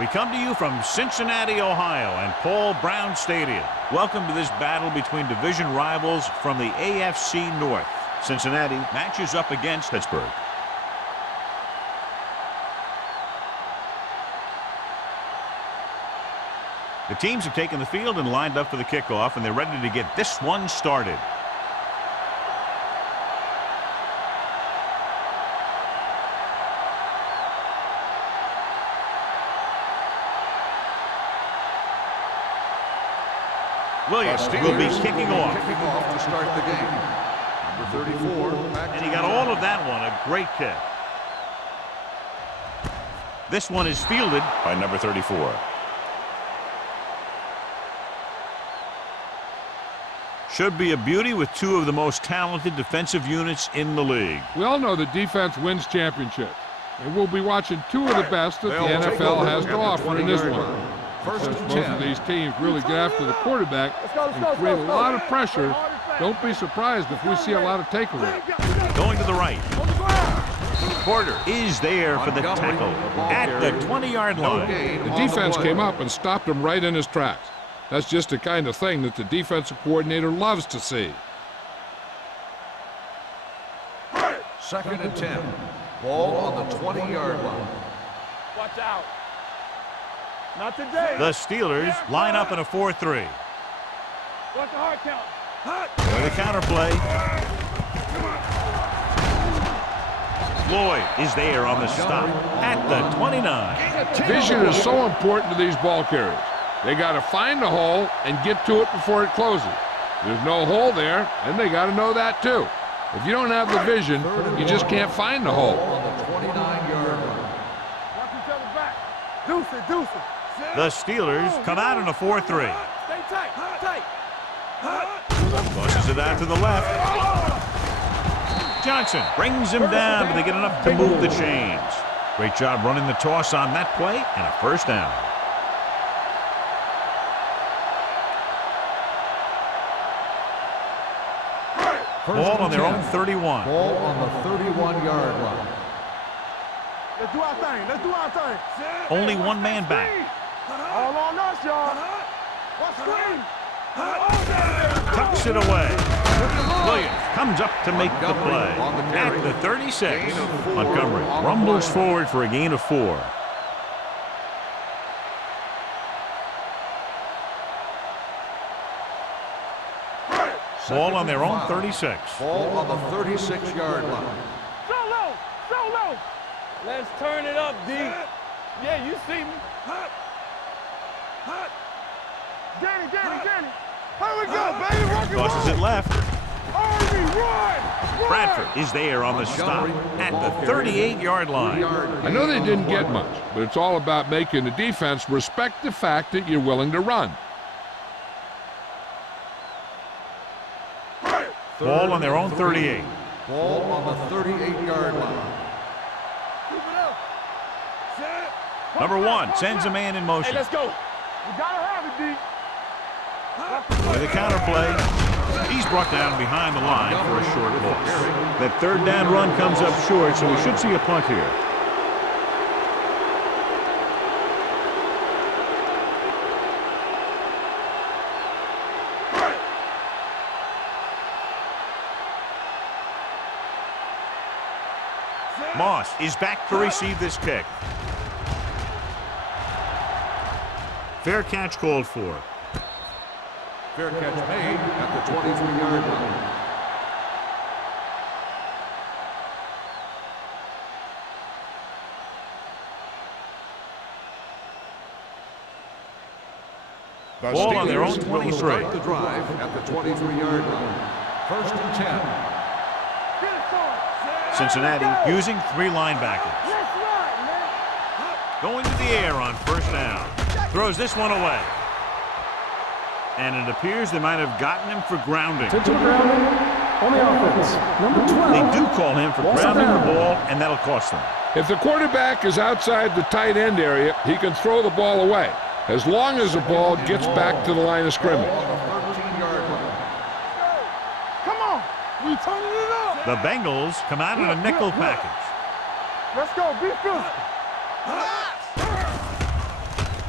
We come to you from Cincinnati, Ohio, and Paul Brown Stadium. Welcome to this battle between division rivals from the AFC North. Cincinnati matches up against Pittsburgh. The teams have taken the field and lined up for the kickoff, and they're ready to get this one started. Williams will be kicking off. To start the game. Number 34. And he got all of that one. A great kick. This one is fielded by number 34. Should be a beauty with two of the most talented defensive units in the league. We all know that defense wins championships. And we'll be watching two of the best that the NFL has to offer in this one. Since both of these teams really get after the quarterback and create a lot of pressure, don't be surprised if we see a lot of takeaways. Going to the right. Porter is there for the tackle at the 20-yard line. The defense came up and stopped him right in his tracks. That's just the kind of thing that the defensive coordinator loves to see. 2nd and 10. Ball on the 20-yard line. Watch out. Not today. The Steelers line up in a 4-3. What's the hard count? With a counter play. Lloyd is there on the stop at the 29. Vision is so important to these ball carriers. They got to find the hole and get to it before it closes. There's no hole there, and they got to know that too. If you don't have the vision, you just can't find the hole. On the 29-yard line. Watch each other back. Deuce it, deuce it. The Steelers come out in a 4-3. Stay tight, tight. Tosses it out to the left. Johnson brings him down, but they get enough to move the chains. Great job running the toss on that play, and a first down. Ball on their own 31. Ball on the 31-yard line. Let's do our thing. Let's do our thing. Only one man back. All on us, y'all. What's screen? Tucks it away. Williams comes up to make the play at the 36. Montgomery rumbles forward for a gain of 4. Ball on their own 36. Ball on the 36-yard line. So low, so low. Let's turn it up, D. Yeah, you see me. Danny. Here we go, baby. Rock and Tosses roll. it left. Run. Bradford is there on the stop at the 38-yard line. I know they didn't get much, but it's all about making the defense respect the fact that you're willing to run. Ball on their own 38. Ball on the 38-yard line. Number 1 sends a man in motion. Hey, let's go. We gotta have it, D. With a counter play, he's brought down behind the line for a short loss. That third down run comes up short, so we should see a punt here. Moss is back to receive this kick. Fair catch called for. Fair catch made at the 23-yard line. Ball on their own 23. Start the drive at the 23-yard line. 1st and 10. Cincinnati using 3 linebackers. Going to the air on first down. Throws this one away. And it appears they might have gotten him for grounding. Intentional grounding on the offense. Number 12. They do call him for grounding the ball, and that'll cost them. If the quarterback is outside the tight end area, he can throw the ball away, as long as the ball gets back to the line of scrimmage. Come on. We turning it up. The Bengals come out in a nickel package. Let's go. Be physical.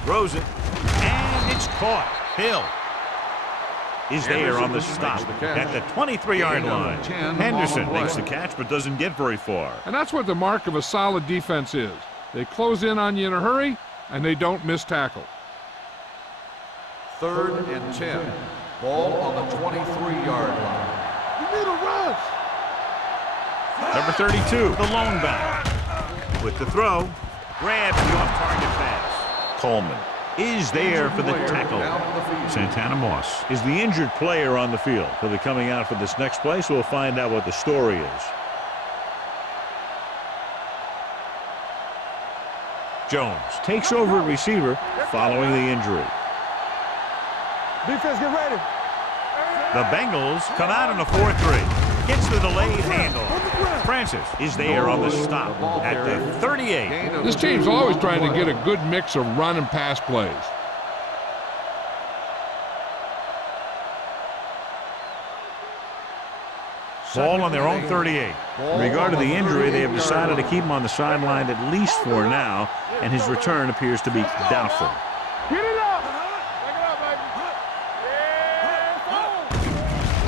Throws it, and it's caught. Hill is there on the stop at the 23-yard line. Henderson makes the catch but doesn't get very far. And that's what the mark of a solid defense is. They close in on you in a hurry, and they don't miss tackle. 3rd and 10. Ball on the 23-yard line. You need a rush. Number 32, the lone back. With the throw, grabs the off-target pass. Coleman is there for the tackle. Santana Moss is the injured player on the field. He'll be coming out for this next play, so we'll find out what the story is. Jones takes over at receiver following the injury. Defense, get ready. The Bengals come out in a 4-3. Gets the delayed handle. Francis is there on the stop at the 38. This team's always trying to get a good mix of run and pass plays. Ball on their own 38. In regard to the injury, they have decided to keep him on the sideline at least for now, and his return appears to be doubtful. Get it up.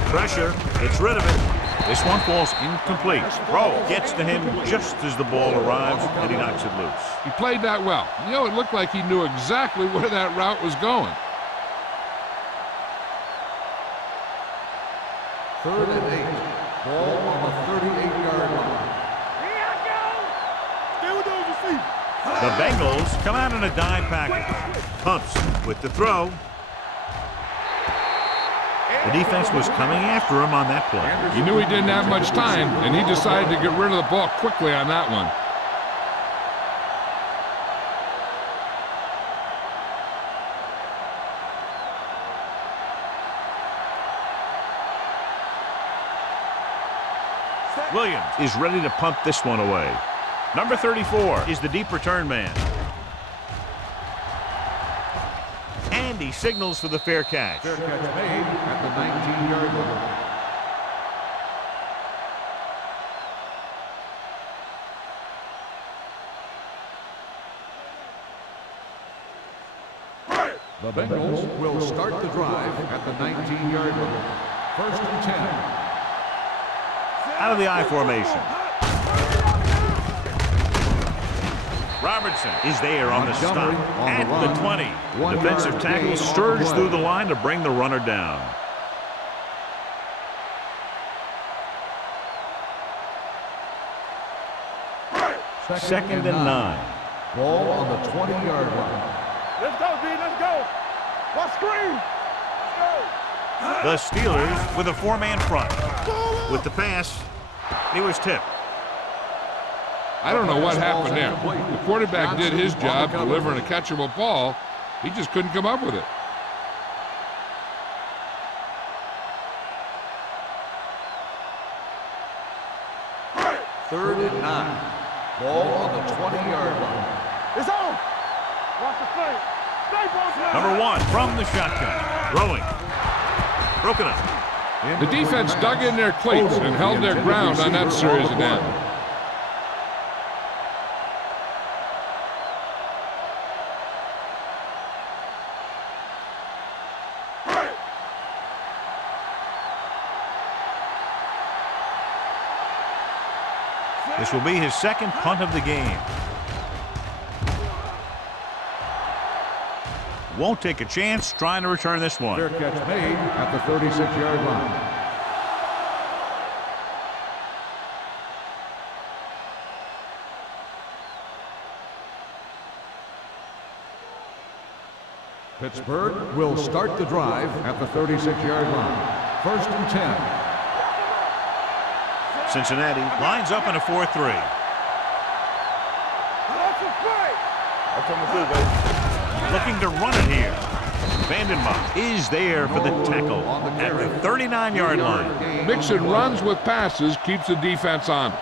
Pressure, gets rid of it. This one falls incomplete. Throw gets to him just as the ball arrives, and he knocks it loose. He played that well. You know, it looked like he knew exactly where that route was going. 3rd and 8. Ball on the 38-yard line. The Bengals come out in a dime package. Pumps with the throw. The defense was coming after him on that play. He knew he didn't have much time, and he decided to get rid of the ball quickly on that one. Williams is ready to punt this one away. Number 34 is the deep return man. And he signals for the fair catch. Fair catch made at the 19-yard line. The Bengals will start the drive at the 19-yard line. 1st and 10. Out of the I formation. Robertson is there on the stop at the 20. Defensive tackle surged through the line to bring the runner down. Second and 9. Ball on the 20-yard line. Let's go, D. Let's go. What screen? The Steelers with a 4-man front. With the pass, he was tipped. I don't know what happened there. The quarterback did his job delivering a catchable ball. He just couldn't come up with it. Third and 9. Ball on the 20-yard line. It's on. Watch the flank. Stay on. Number 1 from the shotgun. Throwing. Broken up. The defense dug in their cleats and held their ground on that series of downs. This will be his second punt of the game. Won't take a chance trying to return this one. Fair catch made at the 36-yard line. Pittsburgh will start the drive at the 36-yard line. 1st and 10. Cincinnati lines up in a 4-3. Looking to run it here. Vandenbach is there for the tackle at the 39-yard line. Mixing runs with passes keeps the defense honest.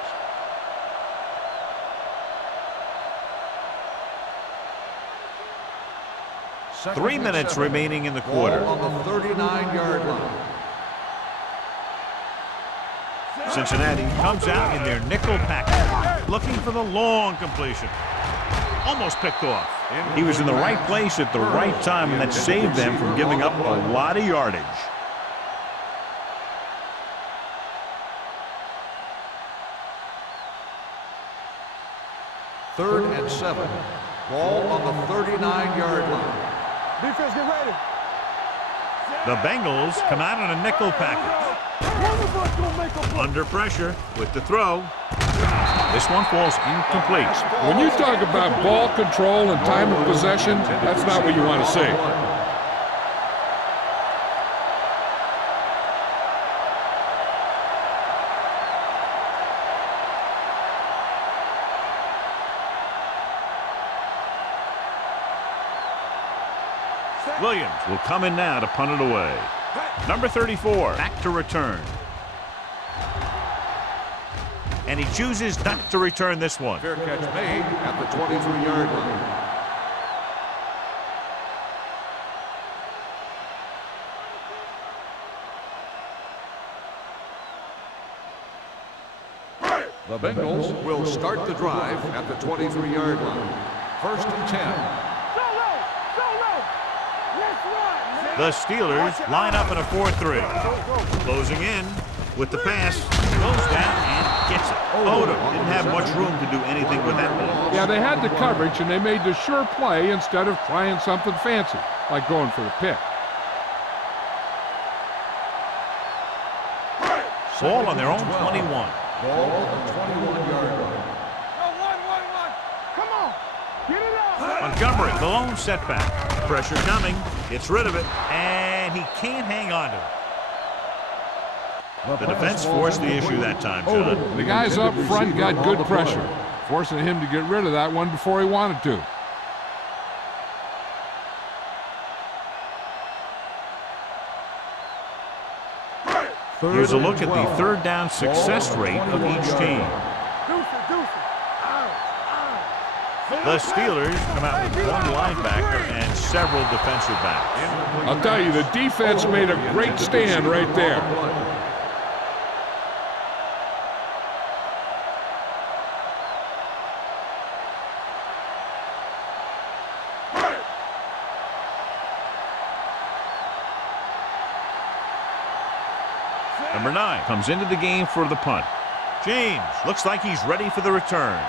Second 3 and minutes 7. remaining in the quarter. Ball on the 39-yard line. Cincinnati comes out in their nickel package, looking for the long completion. almost picked off. He was in the right place at the right time, and that saved them from giving up a lot of yardage. Third and 7. Ball on the 39-yard line. Defense, get ready. The Bengals come out on a nickel package. Under pressure with the throw. This one falls incomplete. When you talk about ball control and time of possession, that's not what you want to see. Williams will come in now to punt it away. Number 34, back to return. And he chooses not to return this one. Fair catch made at the 23-yard line. The Bengals will start the drive at the 23-yard line. First and 10. The Steelers line up in a 4-3. Closing in with the pass. Goes down and gets it. Odom didn't have much room to do anything with that ball. Yeah, they had the coverage, and they made the sure play instead of trying something fancy, like going for the pick. Ball on their own 21. Ball on the 21-yard line. Come on. Get it out. Montgomery, the lone setback. Pressure coming. Gets rid of it, and he can't hang on to it. The defense forced the issue that time, John. The guys up front got good pressure, forcing him to get rid of that one before he wanted to. Here's a look at the third down success rate of each team. The Steelers come out with one linebacker and several defensive backs. I'll tell you, the defense made a great stand right there. Number 9 comes into the game for the punt. James looks like he's ready for the return.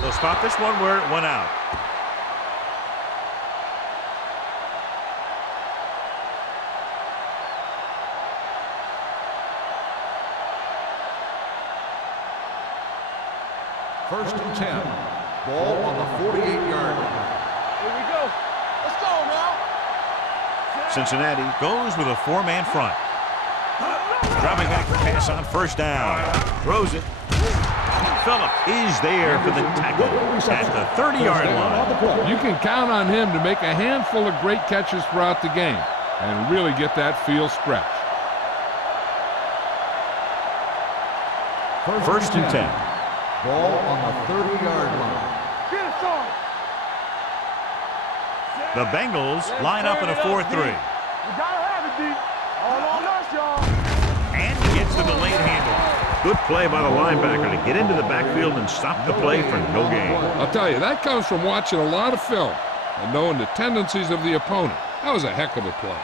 They'll stop this one where it went out. First and 10. Ball on the 48-yard line. Here we go. Let's go now. Cincinnati goes with a 4-man front. Dropping back to pass on first down. Throws it. Phillips is there for the tackle at the 30-yard line. You can count on him to make a handful of great catches throughout the game and really get that field stretch. First and 10. Ball on the 30-yard line. Get it started. The Bengals line up in a 4-3. You gotta have it, D. All on us, y'all. And gets the delayed handoff. Good play by the linebacker to get into the backfield and stop the play for no gain. I'll tell you, that comes from watching a lot of film and knowing the tendencies of the opponent. That was a heck of a play.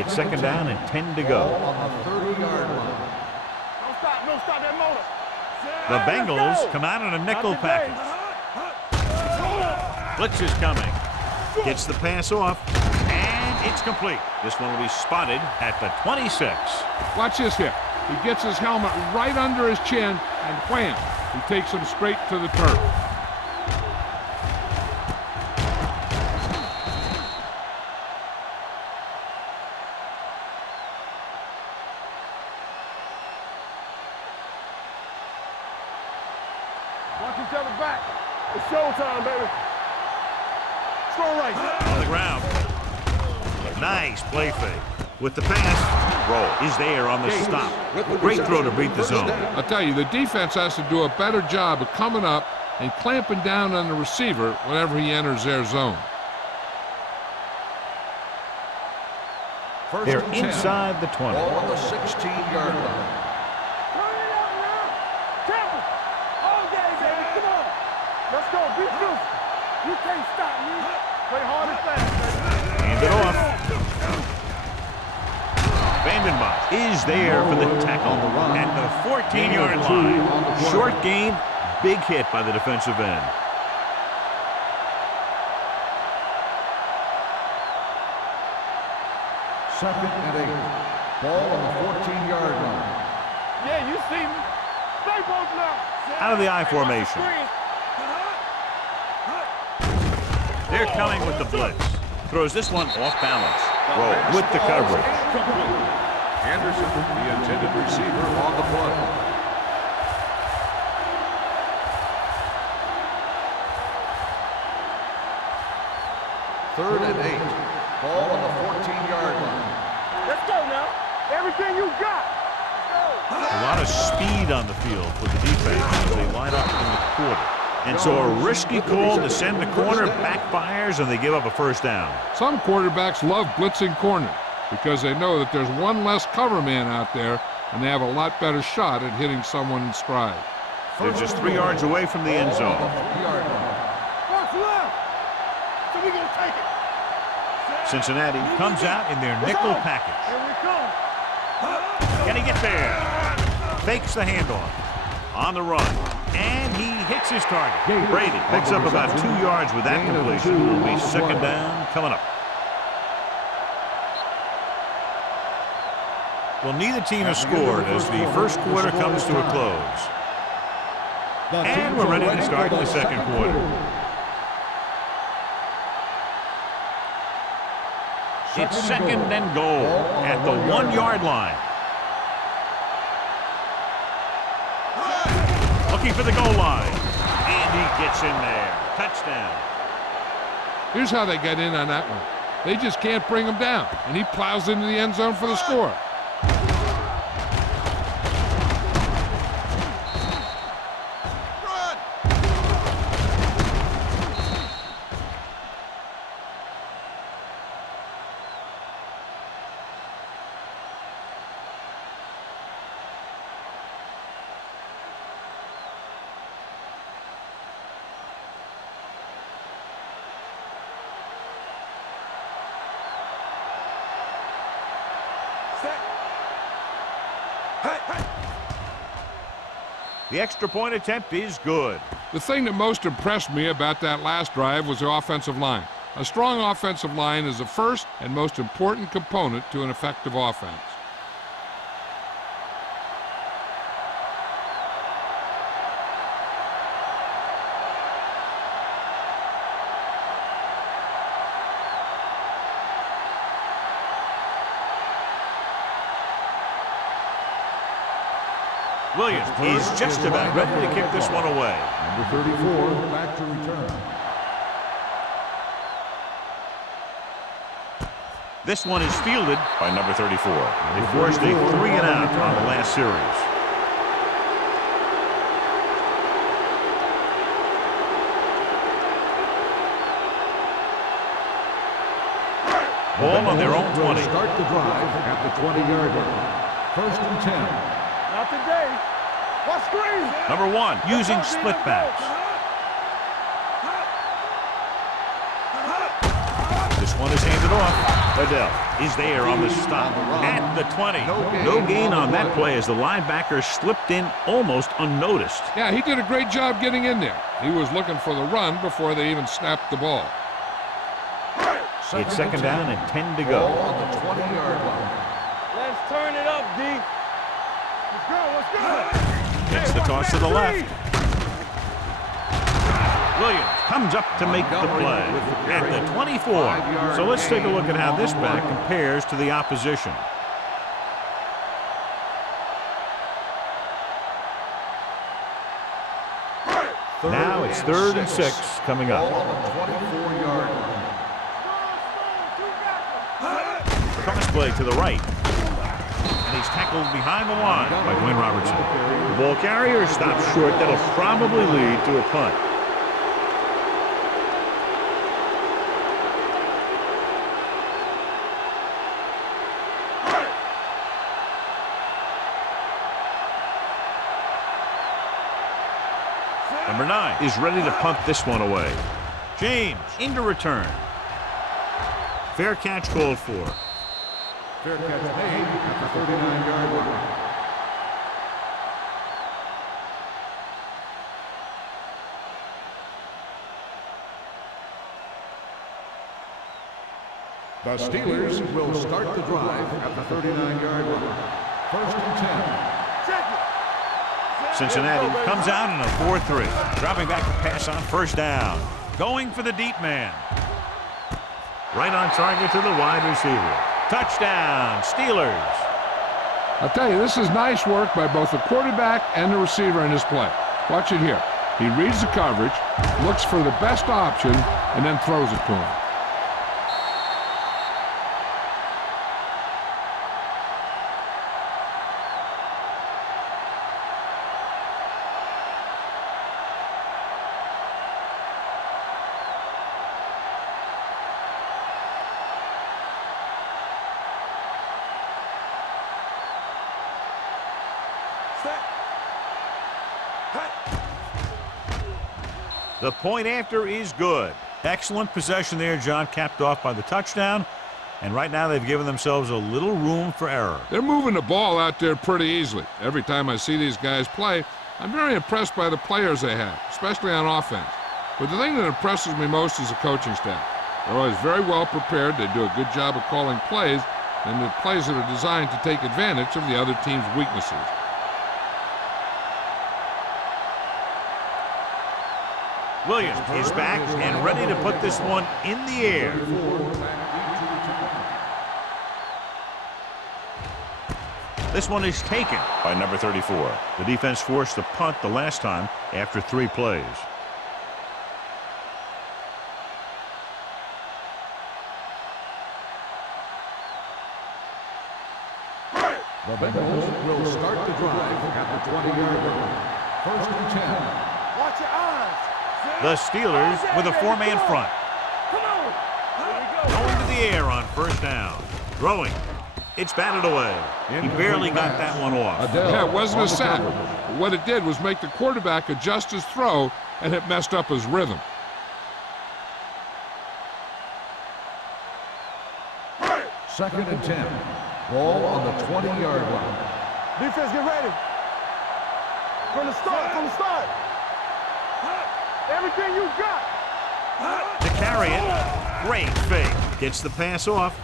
It's second down and 10 to go. On the 30-yard line. Don't stop that motor. The Bengals come out in a nickel package. Blitz is coming. Gets the pass off. And it's complete. This one will be spotted at the 26. Watch this here. He gets his helmet right under his chin, and wham, he takes him straight to the turf. Watch each other back. It's showtime, baby. Strong right. On the ground. Nice play fake. With the pass, roll is there on the stop. Great throw to beat the zone. I'll tell you, the defense has to do a better job of coming up and clamping down on the receiver whenever he enters their zone. They're inside the 20. Ball on the 16-yard line. Turn it up now. Temple. All day, baby. Come on. Let's go. Be truthful. You can't stop me. Play hard and fast, baby. Hand it off. Vandenbach is there for the tackle at the 14-yard line. Short gain, big hit by the defensive end. Second and 8. Ball on the 14-yard line. Yeah, you see me. Stay both now. Out of the I formation. They're coming with the blitz. Throws this one off balance. Rowe with the coverage. Anderson, the intended receiver, on the play. Third and 8. Ball on the 14-yard line. Let's go now. Everything you got. A lot of speed on the field for the defense as they line up in the quarter. And so a risky call to send the corner backfires and they give up a first down. Some quarterbacks love blitzing corners because they know that there's one less cover man out there and they have a lot better shot at hitting someone in stride. They're just 3 yards away from the end zone. What's left? So we're going to take it. Cincinnati comes out in their nickel package. Here we come. Can he get there? Fakes the handoff. On the run. And he hits his target. Brady picks up about 2 yards with that completion. It'll be second down coming up. Well, neither team has scored as the first quarter comes to a close. And we're ready to start the second quarter. It's second and goal at the 1-yard line. Looking for the goal line. And he gets in there. Touchdown. Here's how they get in on that one. They just can't bring him down, and he plows into the end zone for the score. The extra point attempt is good. The thing that most impressed me about that last drive was the offensive line. A strong offensive line is the first and most important component to an effective offense. Williams, he's just about ready to kick this one away. Number 34, back to return. This one is fielded by number 34. They forced a 3-and-out on the last series. Ball on their own 20. Start the drive at the 20-yard line. First and 10. Not today. What screen? Number 1, using split backs. This one is handed off. Adele is there on the stop at the 20. No gain on that play as the linebacker slipped in almost unnoticed. Yeah, he did a great job getting in there. He was looking for the run before they even snapped the ball. It's second down and 10 to go. On the 20-yard line. Let's turn it up, D. Let's go, let's go. It's the toss to the left. Williams comes up to make the play at the 24. So let's take a look at how this back compares to the opposition. Now it's 3rd and 6 coming up. On the 24-yard line. Cross play to the right. And he's tackled behind the line by Dwayne Robertson. The ball carrier stops short. That'll probably lead to a punt. Number 9 is ready to punt this one away. James into return. Fair catch called for. Fair catch made at the 39-yard line. The Steelers will start the drive at the 39-yard line. First and 10. Cincinnati comes out in a 4-3. Dropping back to pass on first down. Going for the deep man. Right on target to the wide receiver. Touchdown, Steelers. I'll tell you, this is nice work by both the quarterback and the receiver in this play. Watch it here. He reads the coverage, looks for the best option, and then throws it to him. The point after is good. Excellent possession there, John, capped off by the touchdown. And right now they've given themselves a little room for error. They're moving the ball out there pretty easily. Every time I see these guys play, I'm very impressed by the players they have, especially on offense. But the thing that impresses me most is the coaching staff. They're always very well prepared. They do a good job of calling plays, and the plays that are designed to take advantage of the other team's weaknesses. Williams is back and ready to put this one in the air. This one is taken by number 34. The defense forced the punt the last time after 3 plays. The Bengals will start the drive at the 20-yard line. First and 10. Watch your eyes. The Steelers with a 4-man front. Come on. Here we go. Going to the air on first down. Throwing. It's batted away. He barely got that one off. Yeah, it wasn't a sack. But what it did was make the quarterback adjust his throw, and it messed up his rhythm. Second and 10. Ball on the 20-yard line. Defense, get ready. From the start. Everything you got. To carry it. Great fake. Gets the pass off.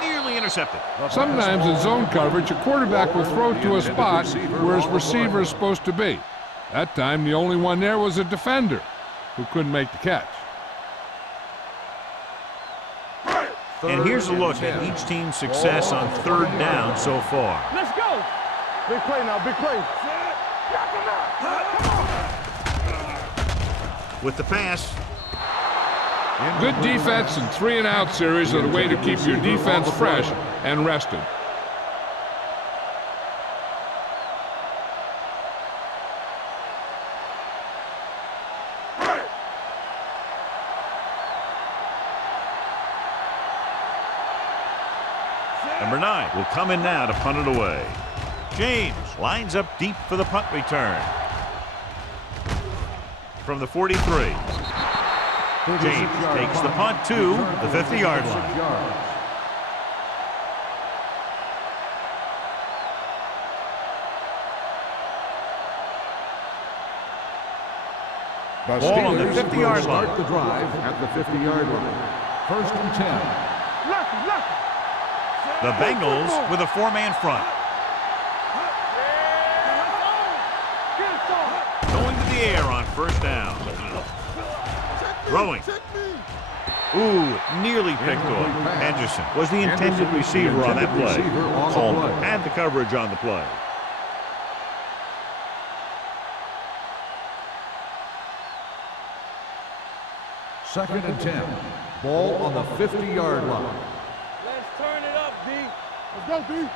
Nearly intercepted. Sometimes in zone coverage, a quarterback will throw to a spot where his receiver is supposed to be. That time, the only one there was a defender who couldn't make the catch. And here's a look at each team's success on third down so far. Let's go. Big play now, big play. With the pass. Good defense and 3-and-out series are the way to keep your defense fresh and rested. Number 9 will come in now to punt it away. James lines up deep for the punt return. From the 43. James takes the punt to the 50-yard line. Ball on the 50-yard line. Start the drive at the 50-yard line. First and 10. The Bengals with a 4-man front. Going to the air on first down. Throwing. Ooh, nearly picked off. Anderson was the intended receiver on that play. Coleman had the coverage on the play. Second and 10. Ball on the 50-yard line. Let's turn it up, D. Let's go, D.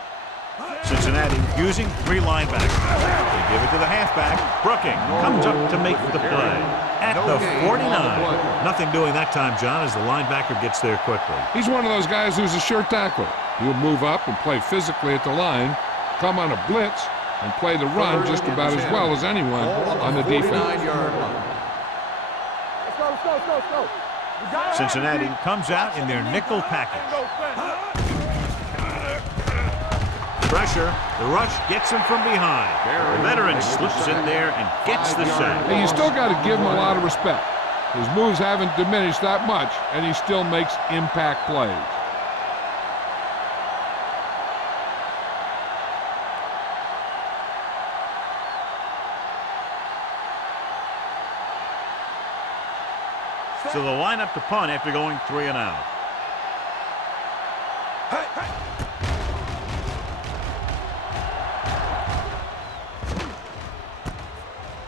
Cincinnati using 3 linebackers. They give it to the halfback. Brooking comes up to make the play at the 49. Nothing doing that time, John, as the linebacker gets there quickly. He's one of those guys who's a sure tackler. He'll move up and play physically at the line, come on a blitz, and play the run just about as well as anyone on the defense. Let's go. Cincinnati comes out in their nickel package. Pressure. The rush gets him from behind. The veteran slips in there and gets the sack. Hey, you still got to give him a lot of respect. His moves haven't diminished that much, and he still makes impact plays. So the lineup to punt after going 3 and out.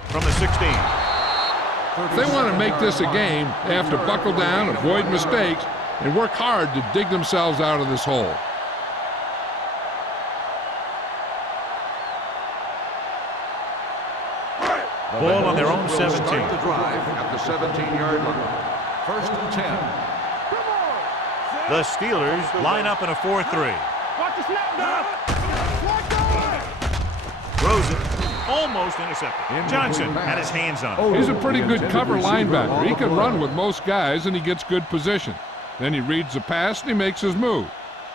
From the 16. If they want to make this a game, they have to buckle down, avoid mistakes, and work hard to dig themselves out of this hole. Ball on their own 17. Start the drive at the 17-yard line. 1st and 10. The Steelers line up in a 4-3. Watch the snap, dog. Throws it. Almost intercepted. Johnson had his hands on it. He's a pretty good cover linebacker. He can run with most guys, and he gets good position. Then he reads the pass, and he makes his move.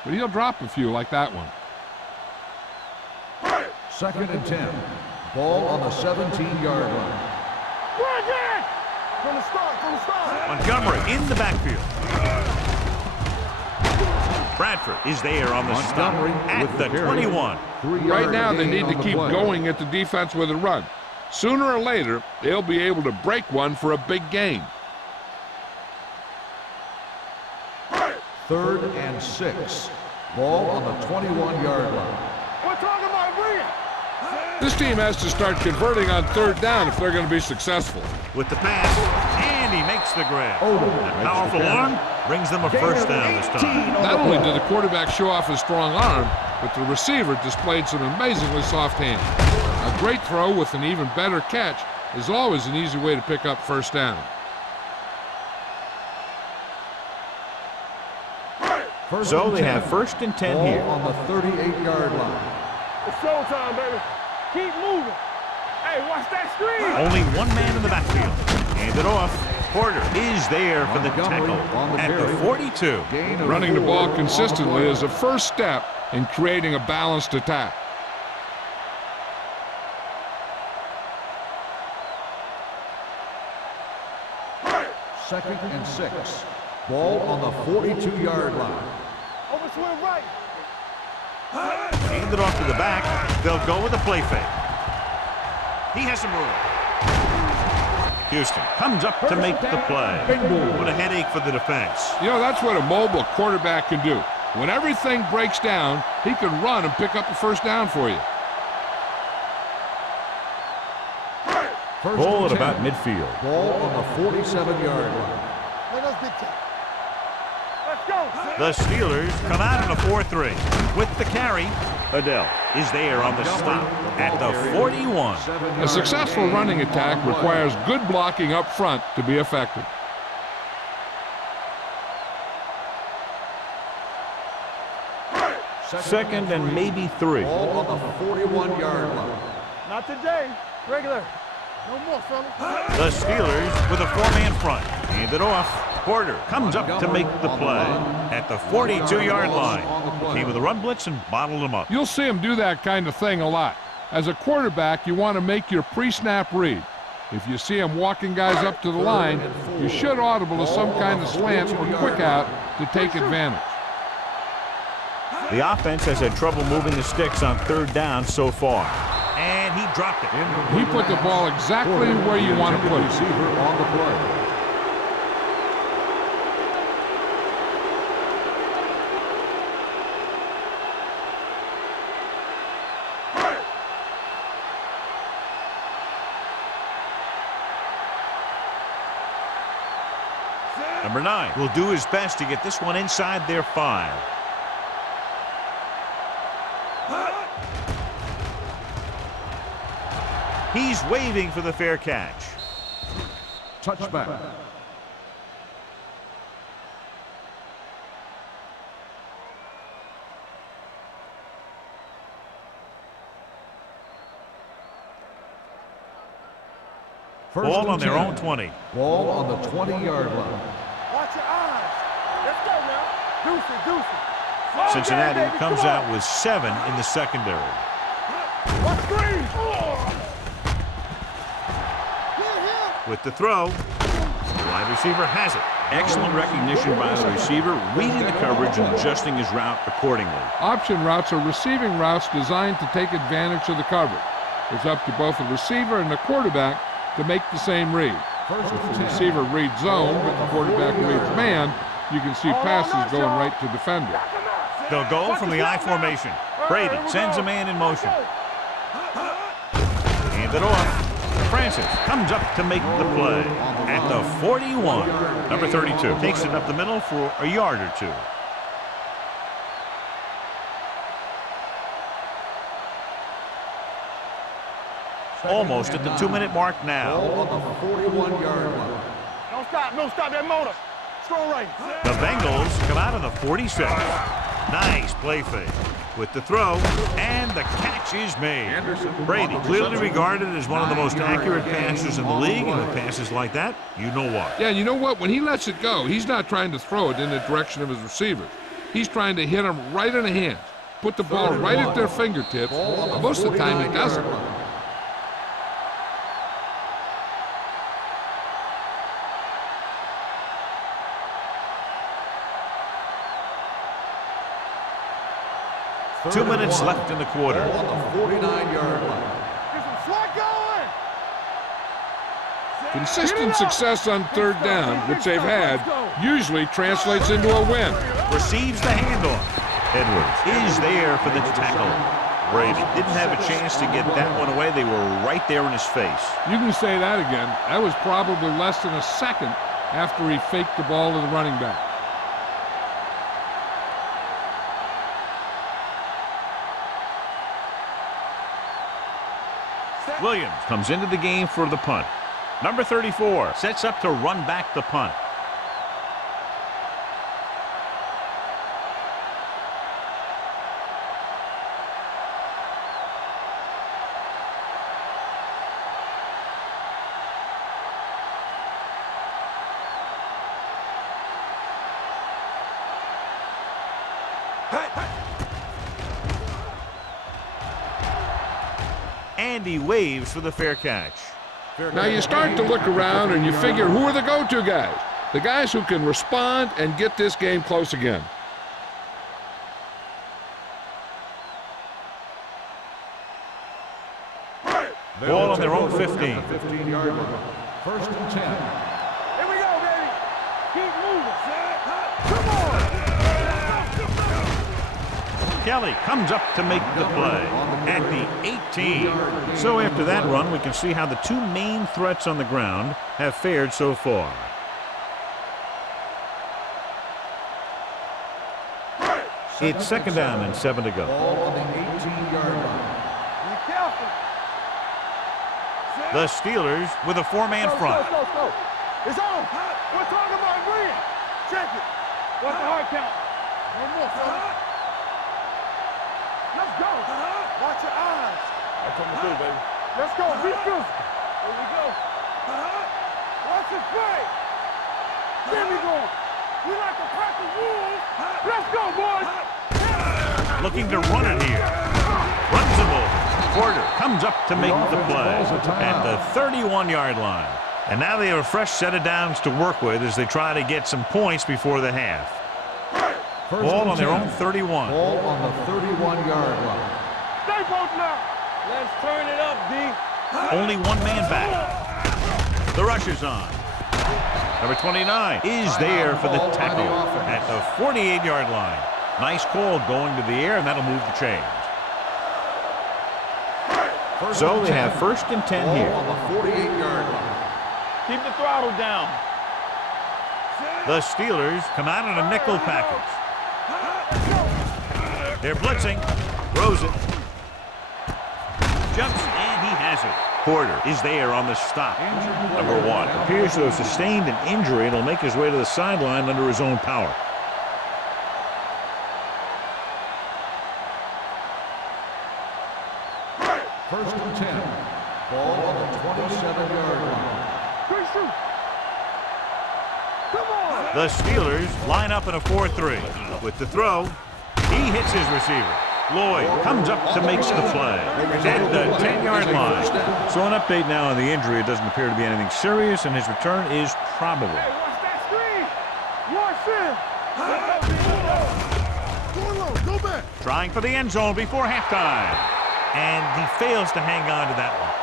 But he'll drop a few like that one. 2nd and 10. Ball on the 17-yard line. From the start. Montgomery in the backfield. Bradford is there on the stop at the 21. Right now, they need to keep going at the defense with a run. Sooner or later, they'll be able to break one for a big gain. 3rd and 6. Ball on the 21-yard line. We're talking about bringing. This team has to start converting on 3rd down if they're going to be successful. With the pass, and he makes the grab. That powerful arm brings them a 1st down this time. Not only did the quarterback show off his strong arm, but the receiver displayed some amazingly soft hands. A great throw with an even better catch is always an easy way to pick up 1st down. So they have 1st and 10 here. On the 38-yard line. It's showtime, baby. Keep moving. Hey, watch that screen. Only one man in the backfield. Hand it off. Porter is there for the tackle at the 42. Running the ball consistently is a first step in creating a balanced attack. Second and 6. Ball on the 42-yard line. Over swing right. Hand it off to the back. They'll go with a play fake. He has some room. Houston comes up to make the play. What a headache for the defense. You know, that's what a mobile quarterback can do. When everything breaks down, he can run and pick up a 1st down for you. Ball at about midfield. Ball on the 47-yard line. Let us get that. Let's go. The Steelers come out in a 4-3. With the carry, Adele is there on the stop at the 41. A successful running attack requires good blocking up front to be effective. Second and maybe 3. Ball on the 41-yard line. Not today. Regular. No more, fella. The Steelers with a 4-man front. Hand it off. Porter comes up to make the play at the 42-yard line. Came with a run blitz and bottled him up. You'll see him do that kind of thing a lot. As a quarterback, you want to make your pre-snap read. If you see him walking guys up to the line, you should audible to some kind of slant or quick out to take advantage. The offense has had trouble moving the sticks on 3rd down so far. And he dropped it. He put the ball exactly where you want to put it. Receiver on the play. Number 9 will do his best to get this one inside their 5. He's waving for the fair catch. Touchback. Ball on their own 20. Ball on the 20-yard line. Watch your eyes. Let's go now. Deuce it, deuce it. Cincinnati baby, comes come out on. with 7 in the secondary. Watch three. With the throw, the wide receiver has it. Excellent recognition by the receiver, reading the coverage and adjusting his route accordingly. Option routes are receiving routes designed to take advantage of the coverage. It's up to both the receiver and the quarterback to make the same read. If the receiver reads zone, but the quarterback reads man, you can see passes going right to defender. They'll go from the I formation. Brady sends a man in motion. Hand it off. Francis comes up to make the play at the 41. Number 32 takes it up the middle for a yard or two. Almost at the 2-minute mark now. Ball on the 41-yard line. Don't stop that motor. Strong right. The Bengals come out of the 46. Nice play fake. With the throw, and the catch is made. Brady, clearly regarded as one of the most accurate passers in the league, and with passes like that, you know what. Yeah, you know what? When he lets it go, he's not trying to throw it in the direction of his receivers. He's trying to hit them right in the hands, put the ball right at their fingertips. Most of the time, he doesn't. Two minutes left in the quarter. Ball on the 49-yard line. Get some slack going. Consistent success on third down, which they've had, usually translates into a win. Receives the handoff. Edwards is there for the tackle. Brady didn't have a chance to get that one away. They were right there in his face. You can say that again. That was probably less than a second after he faked the ball to the running back. Williams comes into the game for the punt. Number 34 sets up to run back the punt. And he waves for the fair catch. Now you start to look around and you figure, who are the go-to guys? The guys who can respond and get this game close again. Ball on their own 15. 15-yard line. First and 10. Here we go, baby. Keep moving. Come on. Kelly comes up to make the play at the 18. So after that run, we can see how the two main threats on the ground have fared so far. It's second down and 7 to go. Ball on the 18-yard line. Be careful. The Steelers with a four-man front. Go. It's on. We're talking about win. Check it. What's the hard count? One more, fella. Let's go. Watch your eyes. That's what I'm do, baby. Let's go. Be physical. Here we go. Watch it play. There we go. We like to crack the wolves. Let's go, boys. Looking to run it here. Runs him over. Porter comes up to make the play at the 31-yard line. And now they have a fresh set of downs to work with as they try to get some points before the half. Ball on their own 31. Ball on the 31-yard line. Stay posted now. Let's turn it up, D. Only one man back. The rush is on. Number 29 is there for the tackle at the 48-yard line. Nice call going to the air, and that'll move the chains. So they have first and 10 here. On the 48-yard line. Keep the throttle down. The Steelers come out in a nickel package. They're blitzing. Throws it. Jumps, and he has it. Porter is there on the stop. Number 1 appears to have sustained an injury and will make his way to the sideline under his own power. First and 10. Ball on the 27-yard line. The Steelers line up in a 4-3. With the throw, he hits his receiver. Lloyd comes up to make the play at the 10-yard line. So an update now on the injury. It doesn't appear to be anything serious, and his return is probable. Hey, watch that screen. Going low, go back. Trying for the end zone before halftime. And he fails to hang on to that one.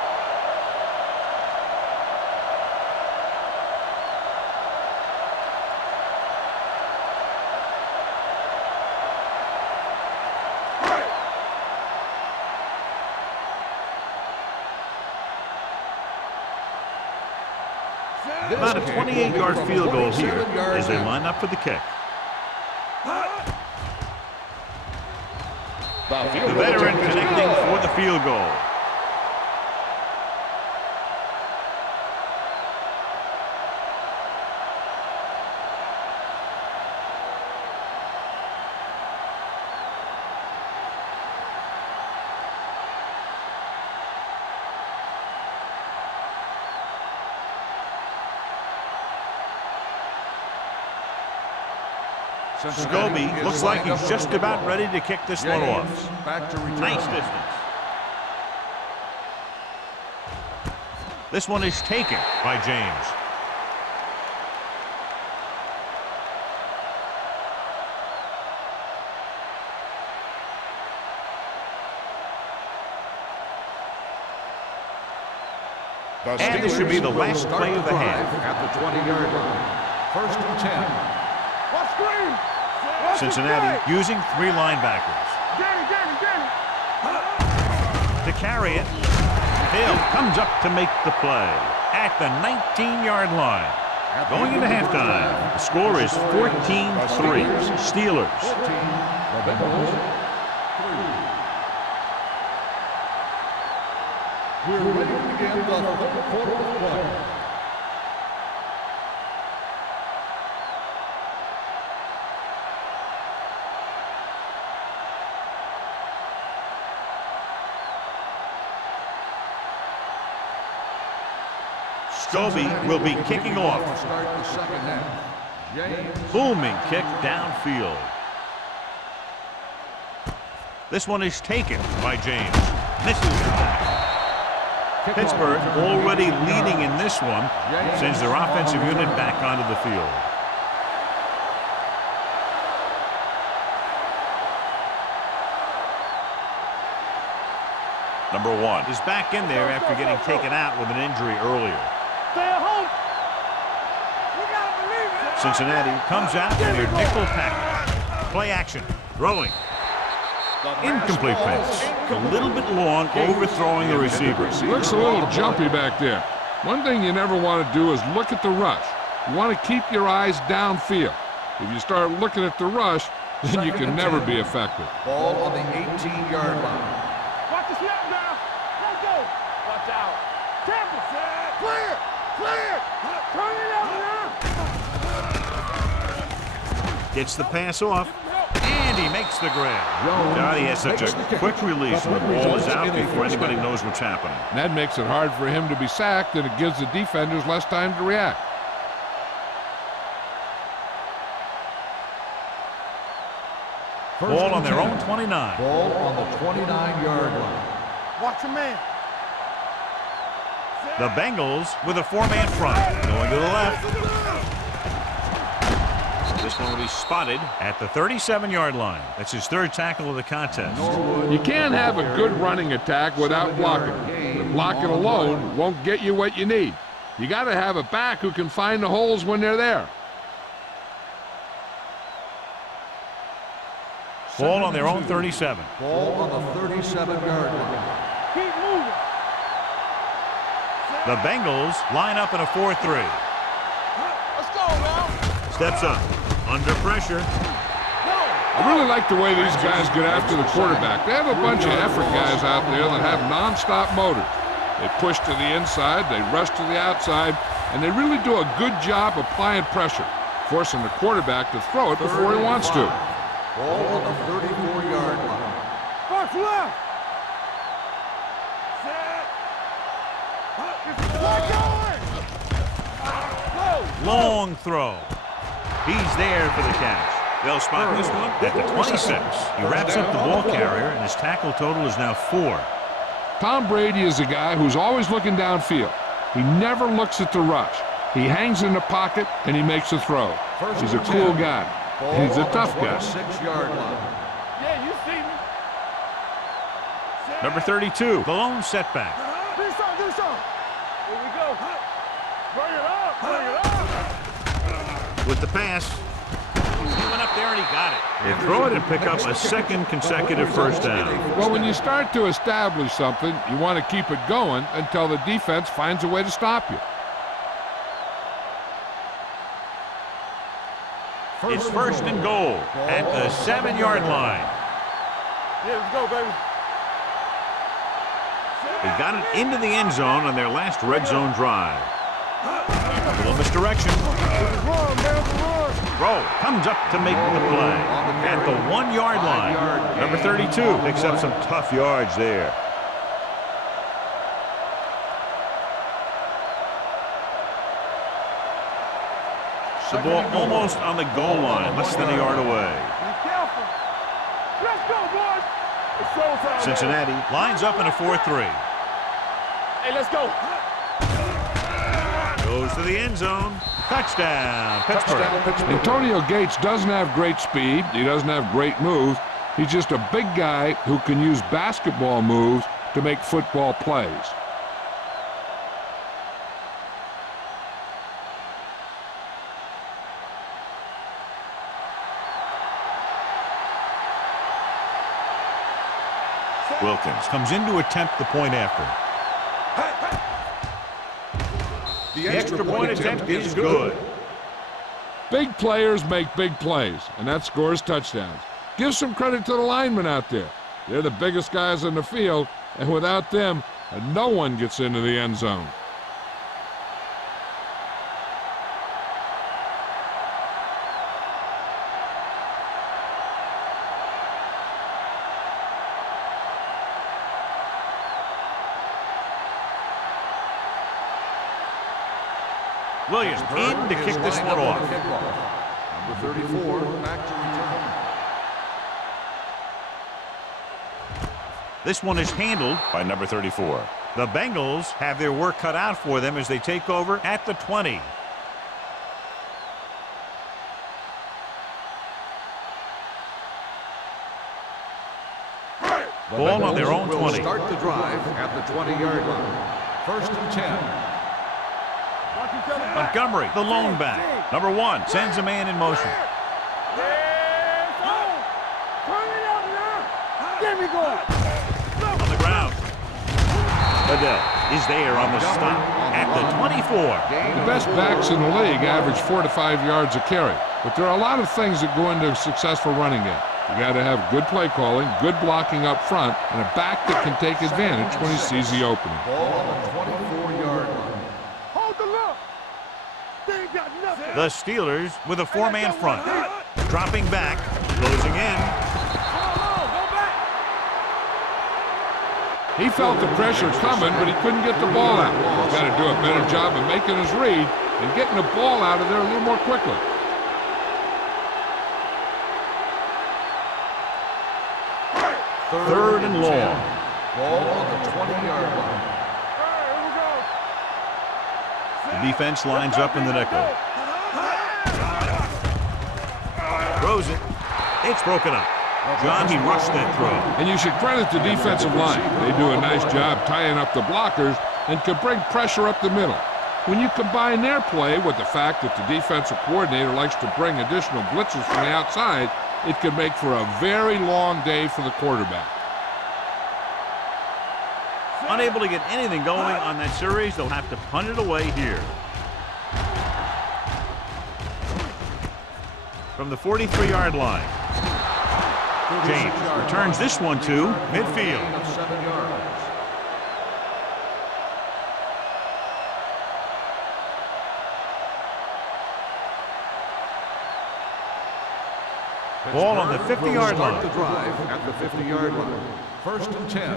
About a 28-yard field goal here as they line up for the kick. The veteran connecting for the field goal. Scobie looks like he's just about ready to kick this one off. Nice distance. This one is taken by James. And this should be the last play of the half. At the 20-yard line. 1st and 10. Cincinnati using 3 linebackers. To carry it, Hill comes up to make the play at the 19-yard line. Going into halftime, the score is 14-3. Steelers. The Bengals 3. We're ready to begin the 3rd quarter of play. Scobie will be kicking off. Booming kick downfield. This one is taken by James. Misses. Pittsburgh already leading in this one. Sends their offensive unit back onto the field. Number 1 is back in there after getting taken out with an injury earlier. Stay at home. You gotta believe it. Cincinnati comes out in their nickel package. Play action. Throwing. Incomplete pass. A little bit long, overthrowing the receiver. Looks a little jumpy back there. One thing you never want to do is look at the rush. You want to keep your eyes downfield. If you start looking at the rush, then you can never be effective. Ball on the 18-yard line. Watch the snap now. Let's go. Watch out. Tampa. Clear. Clear. Turn it up now. Gets the pass off. And he makes the grab. God, he has such a quick release when the ball is out before anybody knows what's happening. And that makes it hard for him to be sacked, and it gives the defenders less time to react. Ball on their own 29. Ball on the 29-yard line. Watch your man. The Bengals with a 4-man front. Going to the left. This one will be spotted at the 37-yard line. That's his 3rd tackle of the contest. You can't have a good running attack without blocking. But blocking alone won't get you what you need. You got to have a back who can find the holes when they're there. Ball on their own 37. Ball on the 37-yard line. Keep moving. The Bengals line up in a 4-3. Let's go, man. Steps up. Under pressure. I really like the way these guys get after the quarterback. They have a bunch of effort guys out there that have nonstop motors. They push to the inside, they rush to the outside, and they really do a good job applying pressure, forcing the quarterback to throw it before he wants to. Ball on the 34-yard line. Box left. Set. It's going. Long throw. He's there for the catch. They'll spot this one at the 26. He wraps up the ball carrier, and his tackle total is now 4. Tom Brady is a guy who's always looking downfield. He never looks at the rush. He hangs in the pocket, and he makes a throw. He's a cool guy. He's a tough guy. 6-yard line. Yeah, you see me. Number 32, the lone setback. Do something. Here we go. Bring it up. With the pass, he went up there and he got it. They throw it and pick up a second consecutive first down. Well, when you start to establish something, you want to keep it going until the defense finds a way to stop you. It's first and goal at the 7-yard line. Yeah, let's go, baby. They got it into the end zone on their last red zone drive. A little misdirection. Run, man, Throw comes up to make the play at the 1-yard line. Number 32 picks up some tough yards there. The ball almost on the goal line, less than a yard away. Be careful. Let's go, boys. It's showtime. Cincinnati lines up in a 4-3. Hey, let's go. Goes to the end zone. Touchdown, Pittsburgh. Antonio Gates doesn't have great speed. He doesn't have great moves. He's just a big guy who can use basketball moves to make football plays. Wilkins comes in to attempt the point after. The extra point attempt is good. Big players make big plays, and that scores touchdowns. Give some credit to the linemen out there. They're the biggest guys on the field, and without them, no one gets into the end zone. Williams in to kick this one off. Number 34, back to return. This one is handled by number 34. The Bengals have their work cut out for them as they take over at the 20. Ball on their own 20. Start the drive at the 20-yard line. First and 10. Montgomery, the lone back. Number 1 sends a man in motion. On the ground. Liddell is there on the stop at the 24. The best backs in the league average 4 to 5 yards a carry, but there are a lot of things that go into a successful running game. You got to have good play calling, good blocking up front, and a back that can take advantage when he sees the opening. Ball on the 24-yard line. The Steelers with a 4-man front. Dropping back, closing in. He felt the pressure coming, but he couldn't get the ball out. He's got to do a better job of making his read and getting the ball out of there a little more quickly. Third and long. Ball on the 20-yard line. The defense lines up in the nickel. Throws it. It's broken up. John, he rushed that throw. And you should credit the defensive line. They do a nice job tying up the blockers and can bring pressure up the middle. When you combine their play with the fact that the defensive coordinator likes to bring additional blitzes from the outside, it can make for a very long day for the quarterback. Unable to get anything going on that series, they'll have to punt it away here. From the 43-yard line, James returns this one to midfield. 7 yards. Ball on the 50-yard line. Start the drive at the 50-yard line. First and 10.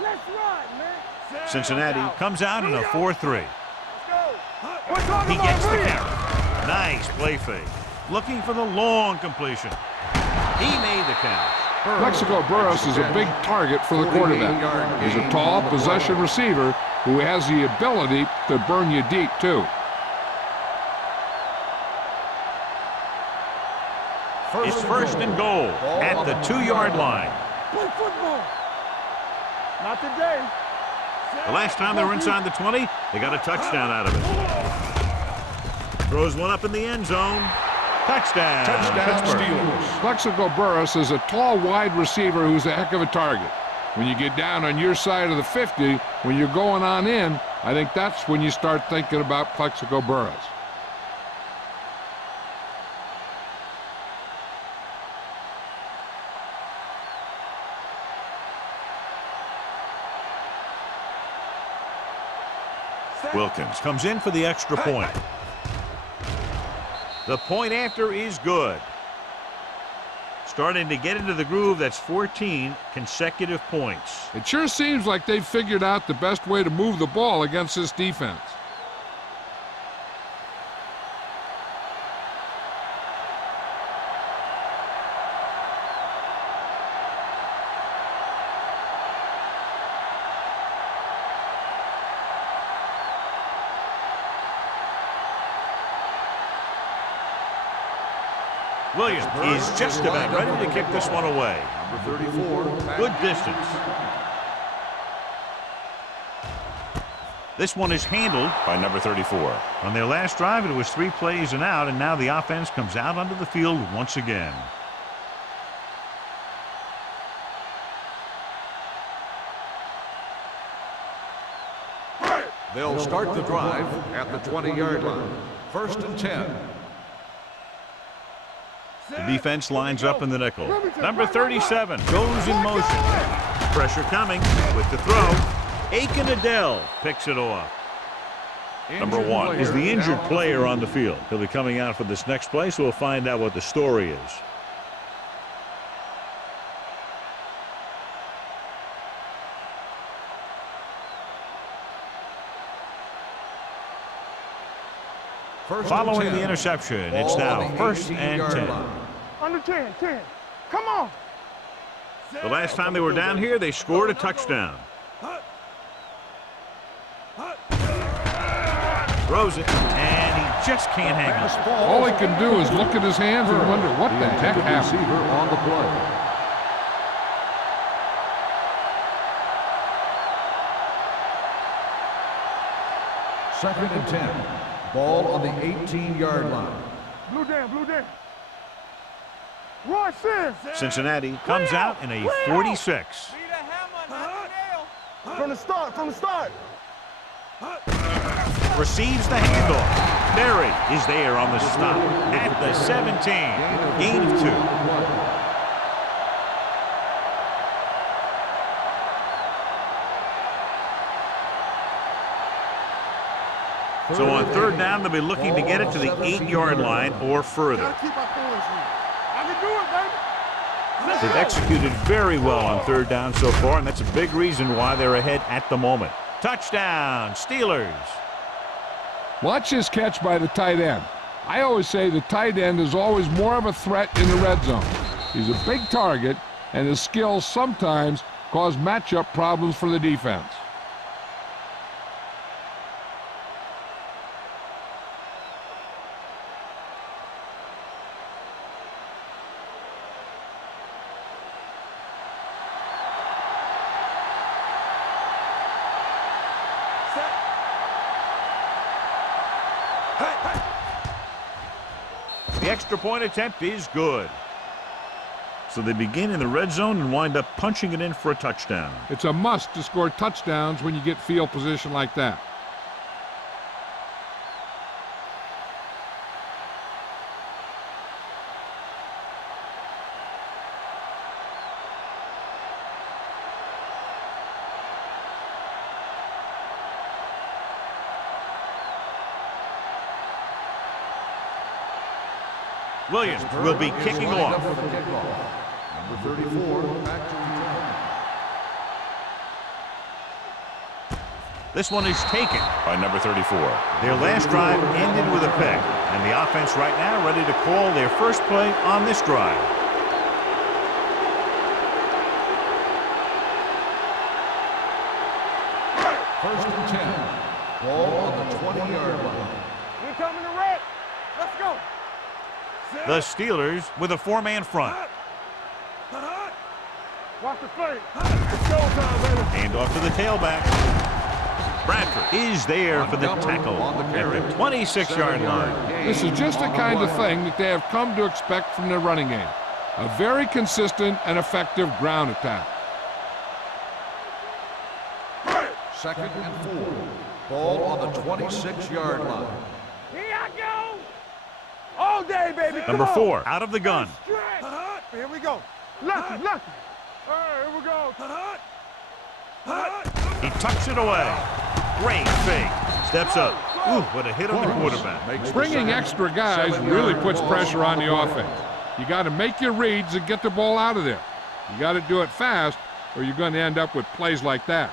Let's run, man. Cincinnati comes out in a 4-3. He gets the count. Nice play fake. Looking for the long completion. He made the count. Plexico Burress is a big target for the quarterback. He's a tall possession receiver who has the ability to burn you deep, too. It's first and goal at the 2-yard line. Play football. Not today. The last time they were inside the 20, they got a touchdown out of it. Throws one up in the end zone. Touchdown. Steelers. Plexico Burress is a tall, wide receiver who's a heck of a target. When you get down on your side of the 50, when you're going on in, I think that's when you start thinking about Plexico Burress. Wilkins comes in for the extra point. The point after is good. Starting to get into the groove. That's 14 consecutive points. It sure seems like they've figured out the best way to move the ball against this defense. Williams is just about ready to kick this one away. Number 34. Good distance. This one is handled by number 34. On their last drive, it was 3 plays and out, and now the offense comes out onto the field once again. They'll start the drive at the 20-yard line. First and 10. The defense lines up in the nickel. Number 37 goes in motion. Pressure coming with the throw. Aiken Adele picks it off. Number 1 is the injured player on the field. He'll be coming out for this next play, so we'll find out what the story is. Following the interception, it's now first and 10. Under 10. Come on. The last time they were down here, they scored a touchdown. Throws it, and he just can't hang it. All he can do is look at his hands and wonder what the heck happened. Receiver on the play. Second and 10. Ball on the 18-yard line. Blue down. Roy Sims. Cincinnati comes out in a 46. From the start. Receives the handoff. Berry is there on the stop at the 17. Gain of 2. So on third down, they'll be looking to get it to the 8-yard line or further. I can do it, baby. They've executed very well on third down so far, and that's a big reason why they're ahead at the moment. Touchdown, Steelers. Watch this catch by the tight end. I always say the tight end is always more of a threat in the red zone. He's a big target, and his skills sometimes cause matchup problems for the defense. The extra point attempt is good. So they begin in the red zone and wind up punching it in for a touchdown. It's a must to score touchdowns when you get field position like that. Williams will be kicking off. Number 34, back to return. This one is taken by number 34. Their last drive ended with a pick, and the offense right now ready to call their first play on this drive. First and 10. Ball on the 20-yard line. We coming to red. Let's go. The Steelers with a four-man front. Watch the play. It's showtime, baby. Hand off to the tailback. Bradford is there for the tackle at the 26-yard line. This is just the kind of thing that they have come to expect from their running game. A very consistent and effective ground attack. Second and 4. Ball on the 26-yard line. Here I go. All day, baby. Come Number on. 4 out of the gun. Here we go. Lefty, lefty. All right, here we go. He tucks it away. Great fake. Steps up. Ooh, what a hit on the quarterback. Bringing extra guys really puts pressure on the offense. You got to make your reads and get the ball out of there. You got to do it fast, or you're going to end up with plays like that.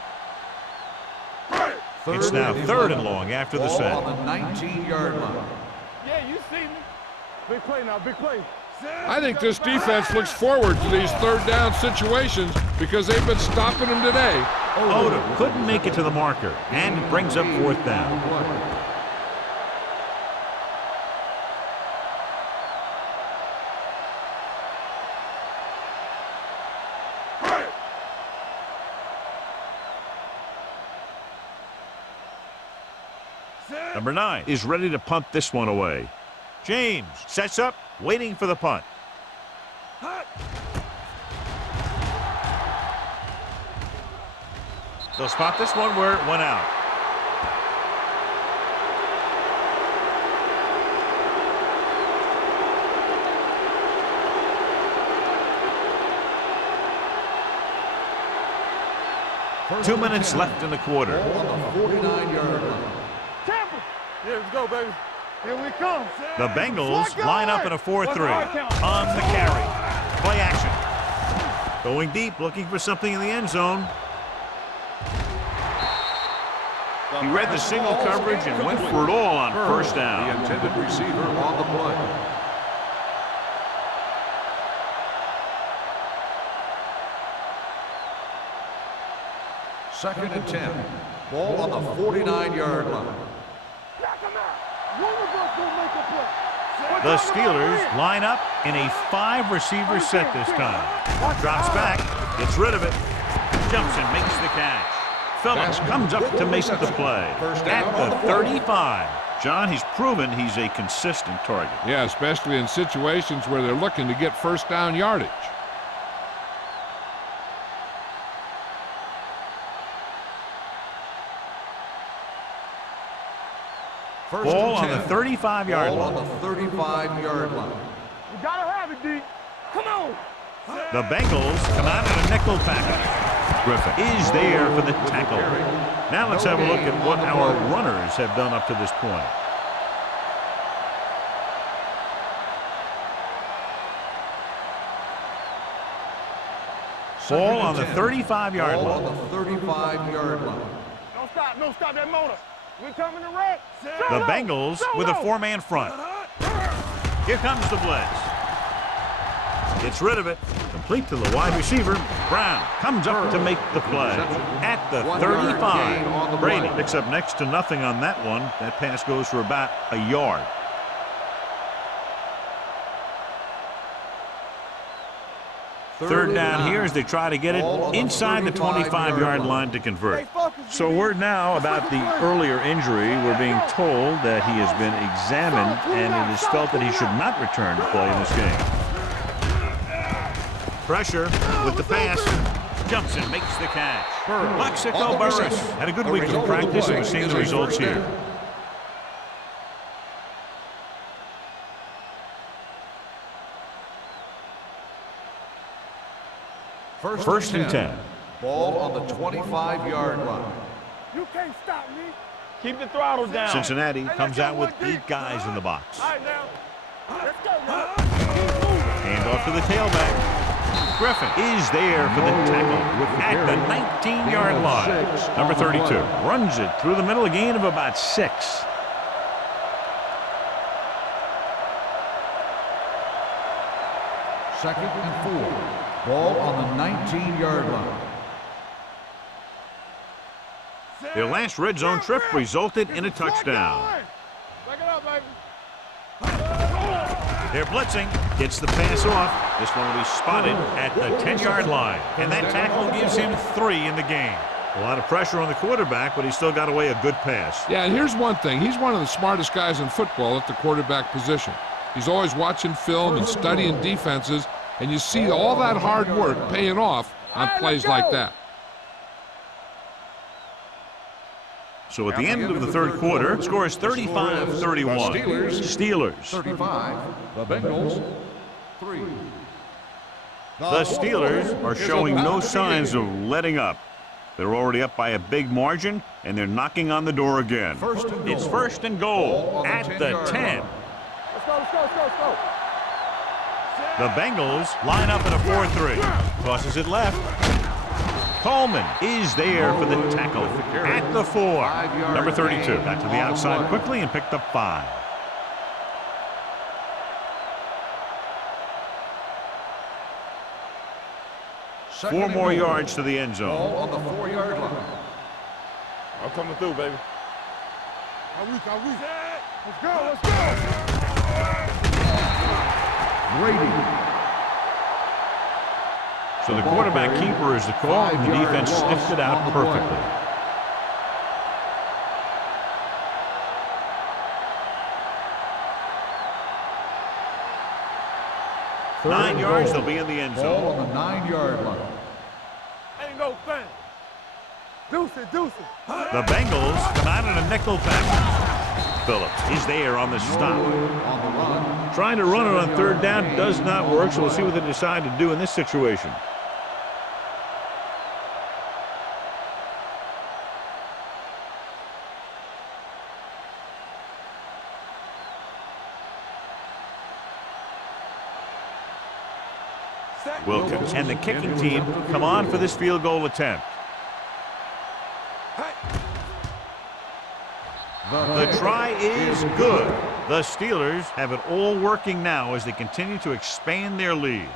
It's now 3rd and long after the set. Ball on the 19-yard line. Yeah, you see me. Big play now, big play. I think this defense looks forward to these third down situations because they've been stopping them today. Odom couldn't make it to the marker, and it brings up 4th down. Number 9 is ready to punt this one away. James sets up, waiting for the punt. They'll spot this one where it went out. First 2 and minutes 10. left in the quarter. Ball on the 49-yard line. Tampa. Yeah, let's go, baby. Here we come. The Bengals line up in a 4-3 on the carry. Play action. Going deep, looking for something in the end zone. He read the single coverage and went for it all on first down. The intended receiver on the play. Second and 10. Ball on the 49-yard line. Knock him out. One of us will make a play. The Steelers line up in a 5-receiver set this time. Drops back, gets rid of it, jumps and makes the catch. Phillips comes up to make the play at the 35. John, he's proven he's a consistent target. Yeah, especially in situations where they're looking to get first down yardage. Ball on the 35-yard Ball on line. the 35-yard line. We gotta have it, D. Come on. The Bengals come out in a nickel package. Griffin is there for the tackle. Now let's have a look at what our runners have done up to this point. Ball on the 35-yard Ball line. on the 35-yard line. Don't stop that motor. We coming to red. The Bengals with a 4-man front. Here comes the blitz. Gets rid of it. Complete to the wide receiver. Brown comes up to make the play at the 35. Brady picks up next to nothing on that one. That pass goes for about a yard. Third down here as they try to get it inside the 25-yard line to convert. So word now about the earlier injury. We're being told that he has been examined and it is felt that he should not return to play in this game. Pressure with the pass. Jumps and makes the catch. Plaxico Burress had a good week of practice and we're seeing the results here. First and 10. Ball on the 25-yard line. You can't stop me. Keep the throttle down. Cincinnati comes out with 8 guys in the box. All right, now. Let's go, man. Hand off to the tailback. Griffin is there for the tackle at the 19-yard line. Number 32 runs it through the middle, a gain of about 6. Second and 4. Ball on the 19-yard line. Their last red zone trip resulted in a touchdown. Back it up, baby. They're blitzing, gets the pass off. This one will be spotted at the 10-yard line. And that tackle gives him 3 in the game. A lot of pressure on the quarterback, but he still got away a good pass. Yeah, and here's one thing. He's one of the smartest guys in football at the quarterback position. He's always watching film and studying defenses, and you see all that hard work paying off on plays like that. So at the end of the third quarter, score is 35-31. Steelers. 35. The Bengals 3. The Steelers are showing no signs of letting up. They're already up by a big margin, and they're knocking on the door again. It's first and goal at the 10. Let's go. The Bengals line up in a 4-3. Tosses it left. Coleman is there for the tackle at the 4. Number 32 got to the outside quickly and picked up 5. Four more yards to the end zone. Ball on the 4-yard line. I'm coming through, baby. I'm weak. Let's go. Brady. So the quarterback keeper is the call, and the defense sniffed it out perfectly. Third 9 yards, they'll be in the end Ball zone. on the 9-yard line. Ain't no thing. Deuce it. The Bengals come out in a nickel package. Phillips is there on the stop. On the run. Trying to run it on third down does not work, so we'll see what they decide to do in this situation. Wilkins and the kicking team come on for this field goal attempt. The try is good. The Steelers have it all working now as they continue to expand their lead.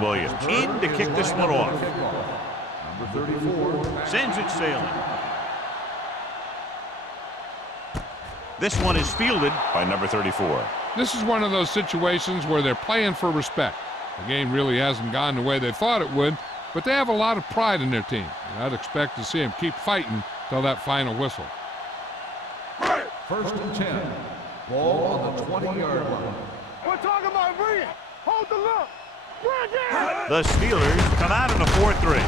Williams in to kick this one off. Number 34. Sends it sailing. This one is fielded by number 34. This is one of those situations where they're playing for respect. The game really hasn't gone the way they thought it would, but they have a lot of pride in their team. And I'd expect to see them keep fighting till that final whistle. First and 10. Ball on the 20-yard line. We're talking about bringing. Hold the look. The Steelers come out in a 4-3.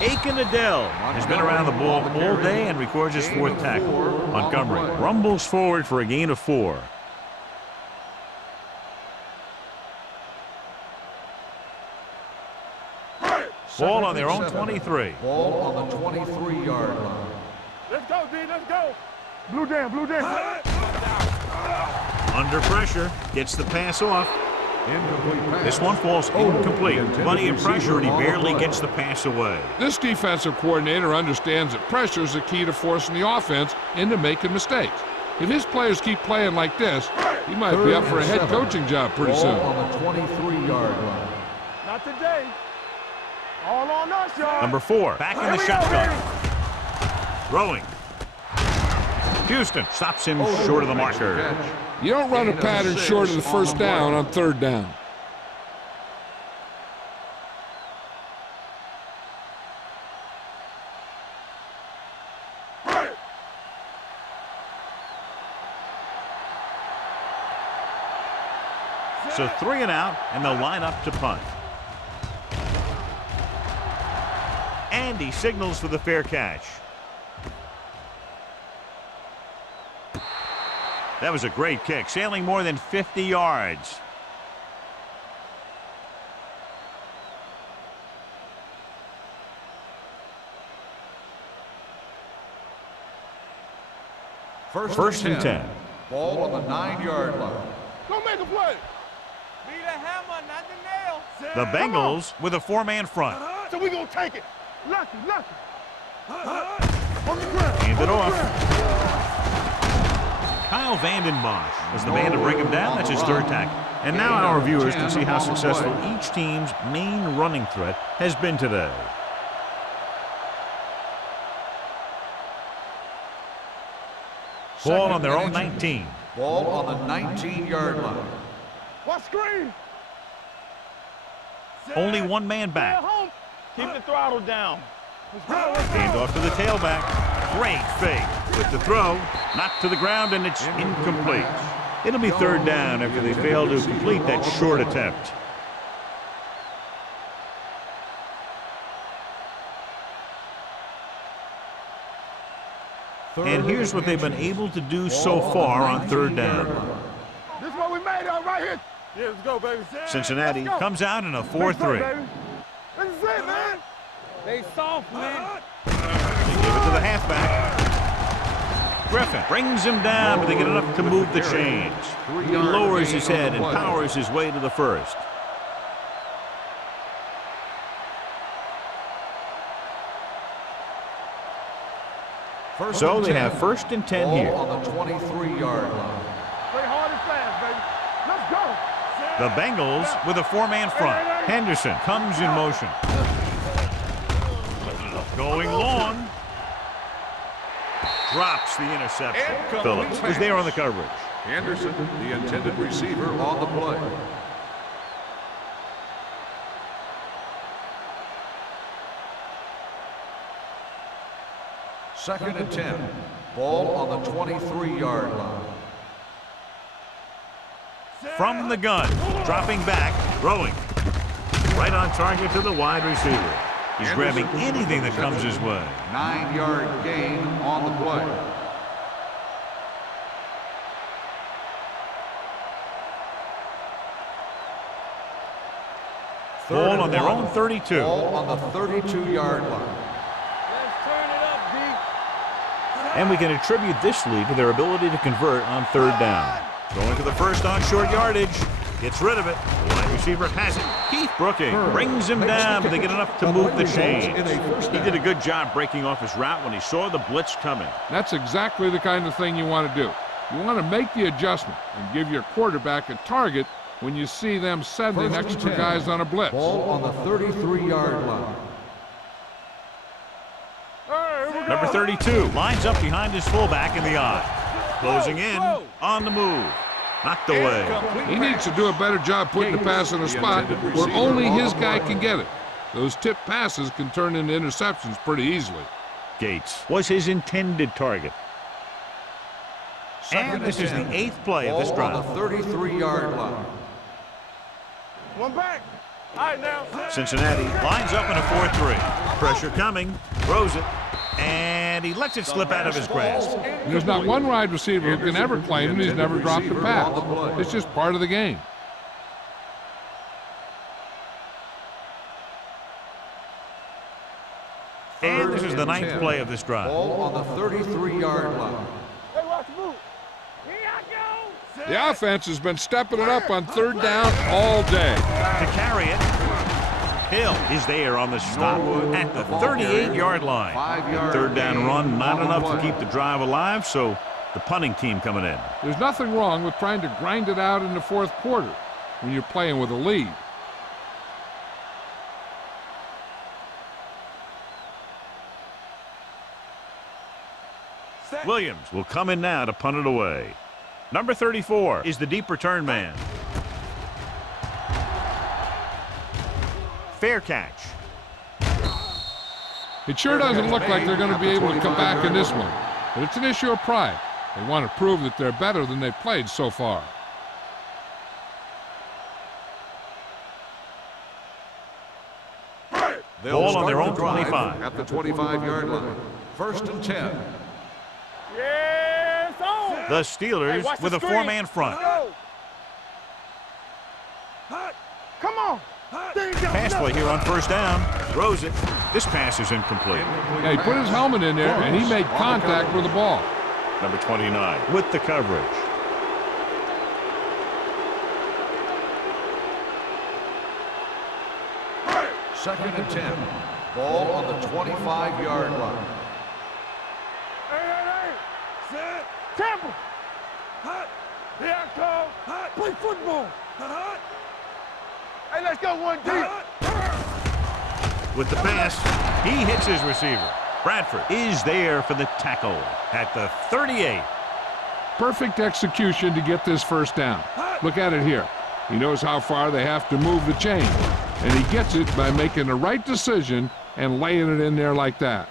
Aiken Adele has been around the ball all day and records his 4th tackle. Montgomery rumbles forward for a gain of 4. Ball on their own 23. Ball on the 23-yard line. Let's go, D. Let's go. Blue down. Under pressure, gets the pass off. Incomplete pass. This one falls incomplete. Plenty of pressure, and he barely gets the pass away. This defensive coordinator understands that pressure is the key to forcing the offense into making mistakes. If his players keep playing like this, he might be up for a head coaching job pretty soon. Ball on the 23-yard line. Not today. All on us, y'all. Number 4, back in the shotgun. Throwing. Houston stops him short of the marker. You don't run a pattern short of the first down on third down. So 3 and out, and they'll line up to punt. And he signals for the fair catch. That was a great kick, sailing more than 50 yards. First and 10. Ball on the 9-yard line. Go make a play. Be the hammer, not the nail. The Bengals with a 4-man front. So we gonna take it. Lucky. On the ground. Hand it off. Kyle Vanden Bosch was the man to bring him down. That's his third tackle. And now our viewers can see how successful each team's main running threat has been today. Ball on their own 19. Ball on the 19-yard line. What screen? Only one man back. Keep the throttle down. Hand off to the tailback. Great fake with the throw. Knocked to the ground, and it's incomplete. It'll be third down after they fail to complete that short attempt. And here's what they've been able to do so far on third down. This is what we made out right here. Yeah, let's go, baby. Cincinnati comes out in a 4-3. This is it, man. They soft, man. They give it to the halfback. Griffin brings him down, but they get enough to move the chains. He lowers his head and powers his way to the first. So they have first and 10 here. On the 23-yard line. Play hard and fast, baby. Let's go. The Bengals with a 4-man front. Henderson comes in motion. Going long. Drops the interception. Phillips is there on the coverage. Anderson, the intended receiver, on the play. Second and 10. Ball on the 23-yard line. From the gun, dropping back, throwing. Right on target to the wide receiver. He's grabbing anything that comes his way. 9-yard gain on the play. Ball on their own 32. Ball on the 32-yard line. Let's turn it up, D. And we can attribute this lead to their ability to convert on third down. Going to the first on short yardage. Gets rid of it. The wide receiver has it. Keith Brooking brings him down, but they get enough to move the chains. He did a good job breaking off his route when he saw the blitz coming. That's exactly the kind of thing you want to do. You want to make the adjustment and give your quarterback a target when you see them sending extra guys on a blitz. Ball on the 33-yard line. Number 32 lines up behind his fullback in the eye. Closing in, on the move. Knocked away. He needs to do a better job putting the pass in a spot where only his guy can get it. Those tip passes can turn into interceptions pretty easily. Gates was his intended target. And this is the 8th play of this drive. On the 33-yard line. One back. All right, now. Cincinnati lines up in a 4-3. Pressure coming, throws it, and he lets it slip out of his grasp. There's not one wide receiver who can ever claim that he's never dropped a pass. It's just part of the game. And this is the 9th play of this drive. Ball on the 33-yard line. Hey, watch the move. Here I go. The offense has been stepping it up on third down all day. To carry it, Hill is there on the stop at the 38-yard line. Third down run, not enough to keep the drive alive, so the punting team coming in. There's nothing wrong with trying to grind it out in the fourth quarter when you're playing with a lead. Williams will come in now to punt it away. Number 34 is the deep return man. Fair catch. It sure doesn't look like they're going to be able to come back in this one, but it's an issue of pride. They want to prove that they're better than they've played so far. Ball on their own 25. At the 25-yard line. First and 10. Yes, on. The Steelers with a four-man front. Come on. Pass play here on first down. Throws it. This pass is incomplete. Yeah, he put his helmet in there, and he made contact with the ball. Number 29 with the coverage. Second and 10. Ball on the 25-yard line. Hey. Set. Temple. Hot. Here I come. Hot. Play football. Hot. Hey, let's go one deep. With the pass, he hits his receiver. Bradford is there for the tackle at the 38. Perfect execution to get this first down. Look at it here. He knows how far they have to move the chain, and he gets it by making the right decision and laying it in there like that.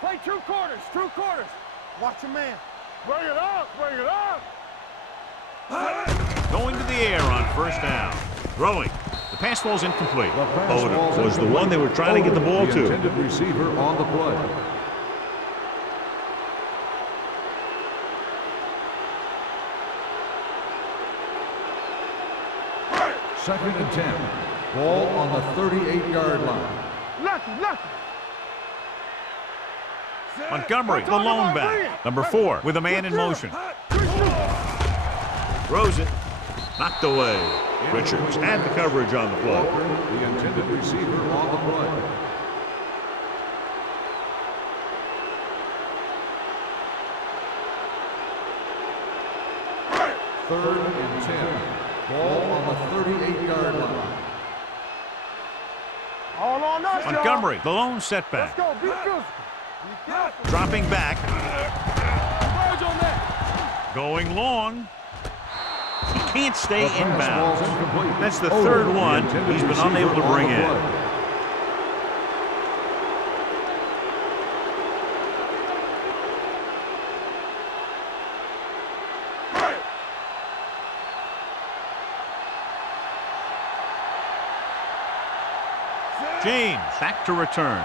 Play two quarters. Watch your man. Bring it up. Going to the air on first down. Throwing. The pass ball's incomplete. Odom was the one they were trying to get the ball to. Intended receiver on the play. Second and 10. Ball on the 38-yard line. Lucky. Montgomery, the lone back. Number 4 with a man in motion. Throws it. Knocked away. Richards had the coverage on the play. The intended receiver on the play. Third and 10. Ball on the 38-yard line. All on us, Montgomery, the lone Let's setback. go. Be physical. Be careful. Dropping back. Converge on that. Going long. He can't stay The pass ball's inbounds. incomplete. That's the Odom, third the one intended he's been receiver unable to on bring the in. play. James back to return.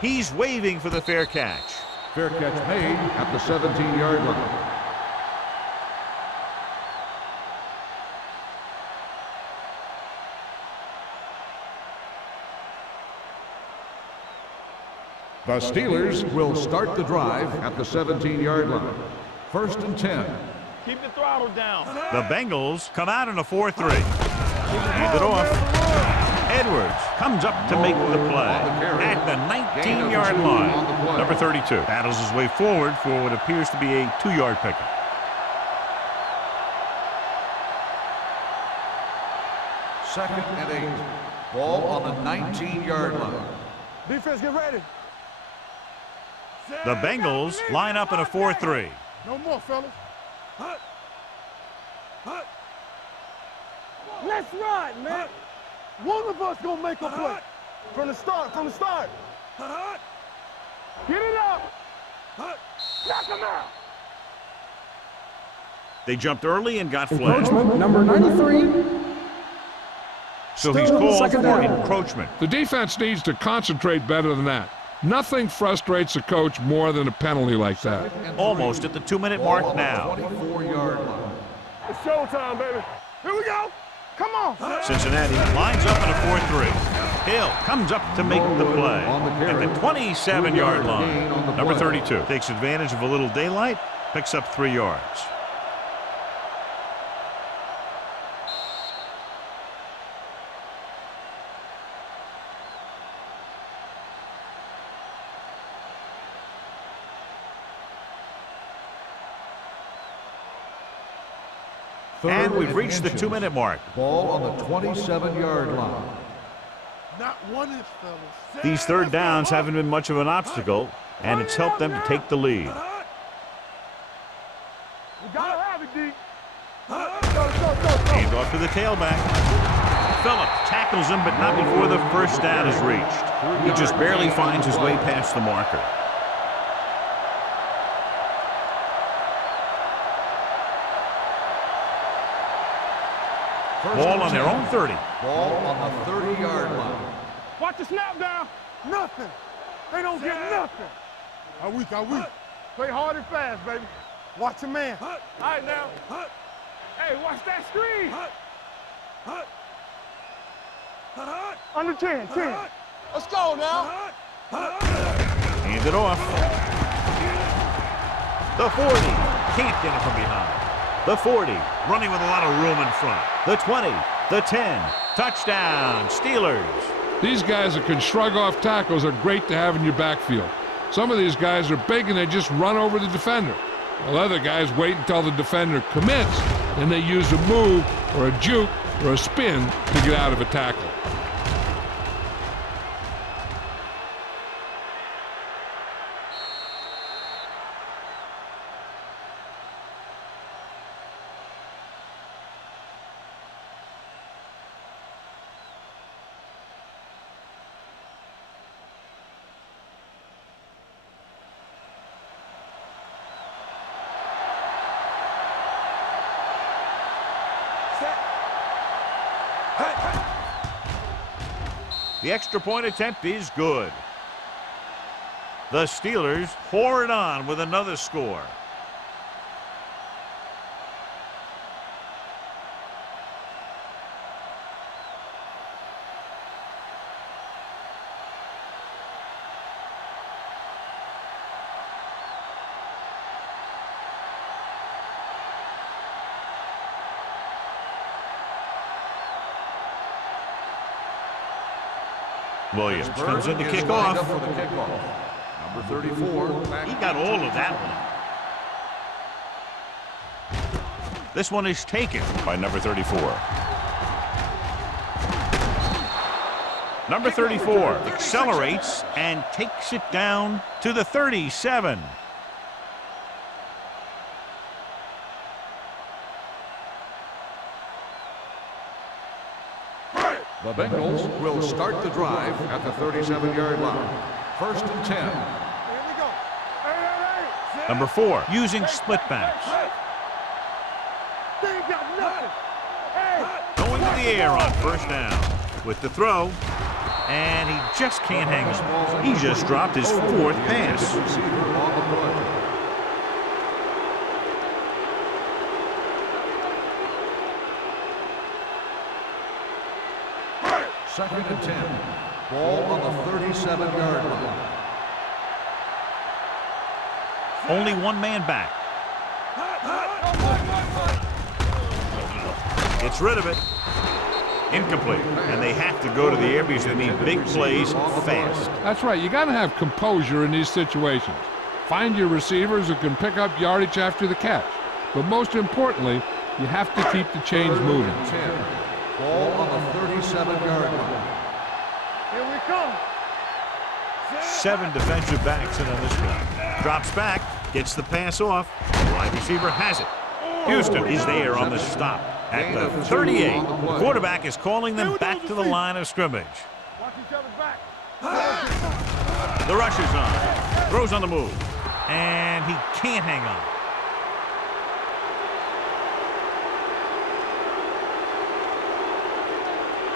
He's waving for the fair catch. Fair catch made at the 17-yard line. The Steelers will start the drive at the 17-yard line. First and 10. Keep the throttle down. The Bengals come out in a 4-3. Hand it off. Edwards comes up to make the play at the 19-yard line. Number 32 battles his way forward for what appears to be a 2-yard pickup. Second and 8. Ball on the 19-yard line. Defense, get ready. The Bengals line up in a 4-3. No more, fellas. Let's ride, man. One of us gonna make a play. From the start. Get it up. Knock him out. They jumped early and got flagged. Encroachment, number 93. So he's Still called second for down. encroachment. The defense needs to concentrate better than that. Nothing frustrates a coach more than a penalty like that. Almost at the 2-minute Ball mark on the now. 24-yard line. It's showtime, baby. Here we go. Come on. Cincinnati lines up in a 4-3. Hill comes up to make the play at the 27-yard line. Number 32 takes advantage of a little daylight, picks up 3 yards. And we've reached the 2-minute mark. Ball on the 27-yard line. Not one inch, fellas. These third downs haven't been much of an obstacle, and it's helped them to take the lead. We gotta have it, D. Go. Hand off to the tailback. Phillips tackles him, but not before the first down is reached. He just barely finds his way past the marker. Ball on their own 30. Ball on the 30-yard line. Watch the snap down. Nothing. They don't get nothing. Are weak. Play hard and fast, baby. Watch your man. All right, now. Hey, watch that screen. Under 10. Let's go now. Hand it off. The 40. Can't get it from behind. The 40. Running with a lot of room in front. The 20. The 10. Touchdown. Steelers. These guys that can shrug off tackles are great to have in your backfield. Some of these guys are big and they just run over the defender. While other guys wait until the defender commits, and they use a move or a juke or a spin to get out of a tackle. The extra point attempt is good. The Steelers pour it on with another score. Williams comes in to kick off. Number 34. He got all of that one. This one is taken by number 34. Number 34 accelerates and takes it down to the 37. The Bengals will start the drive at the 37-yard line. First and 10. Here we go. Hey. Number 4 using split backs. They ain't got nothing. Hey. Going to the air on first down with the throw. And he just can't hang on. He just dropped his 4th pass. Receiver on the play. Second and 10. Ball on the 37-yard line. Only one man back. Gets rid of it. Incomplete. And they have to go to the air because they need big plays fast. That's right. You got to have composure in these situations. Find your receivers who can pick up yardage after the catch. But most importantly, you have to keep the chains moving. 10. Ball on the 37-yard line. Here we come. 7 defensive backs in on this one. Drops back, gets the pass off. The wide receiver has it. Houston is there on the stop at the 38. The quarterback is calling them back to the line of scrimmage. Watch each other's back. The rush is on. Throws on the move. And he can't hang on.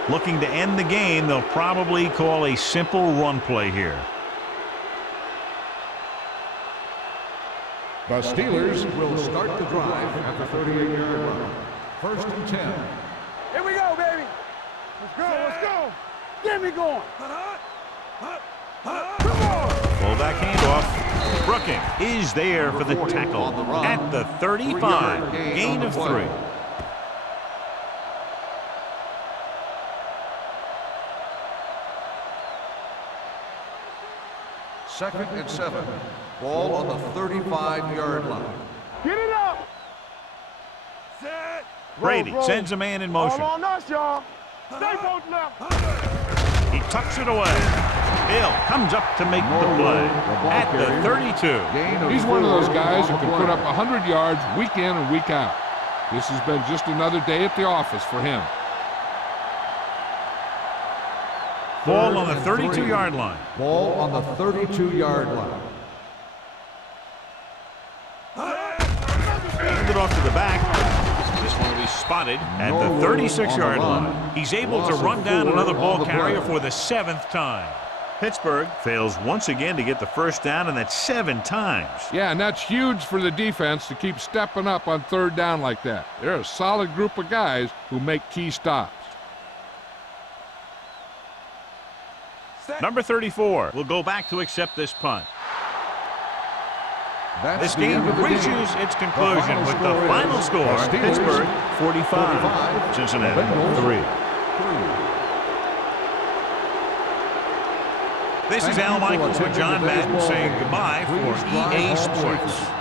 Looking to end the game, they'll probably call a simple run play here. The Steelers will start the drive at the 38-yard line. First and 10. Here we go, baby. Let's go. Get me going. Come on. Fullback handoff. Brooking is there for the tackle at the 35. Gain of 3. Second and 7. Ball on the 35-yard line. Get it up. Brady sends a man in motion. All on us, y'all. Stay both left. He tucks it away. Hill comes up to make the play at the 32. He's one of those guys who can put up 100 yards week in and week out. This has been just another day at the office for him. Ball on the 32-yard line. Ball on the 32-yard line. Hand it off to the back. This one will be spotted spotted at the 36-yard line. He's able to run down another ball carrier for the 7th time. Pittsburgh fails once again to get the first down, and that's 7 times. Yeah, and that's huge for the defense to keep stepping up on 3rd down like that. They're a solid group of guys who make key stops. Number 34 will go back to accept this punt. This game reaches its conclusion with the final score, Pittsburgh 45, Cincinnati 3. This is Al Michaels with John Madden saying goodbye for EA Sports.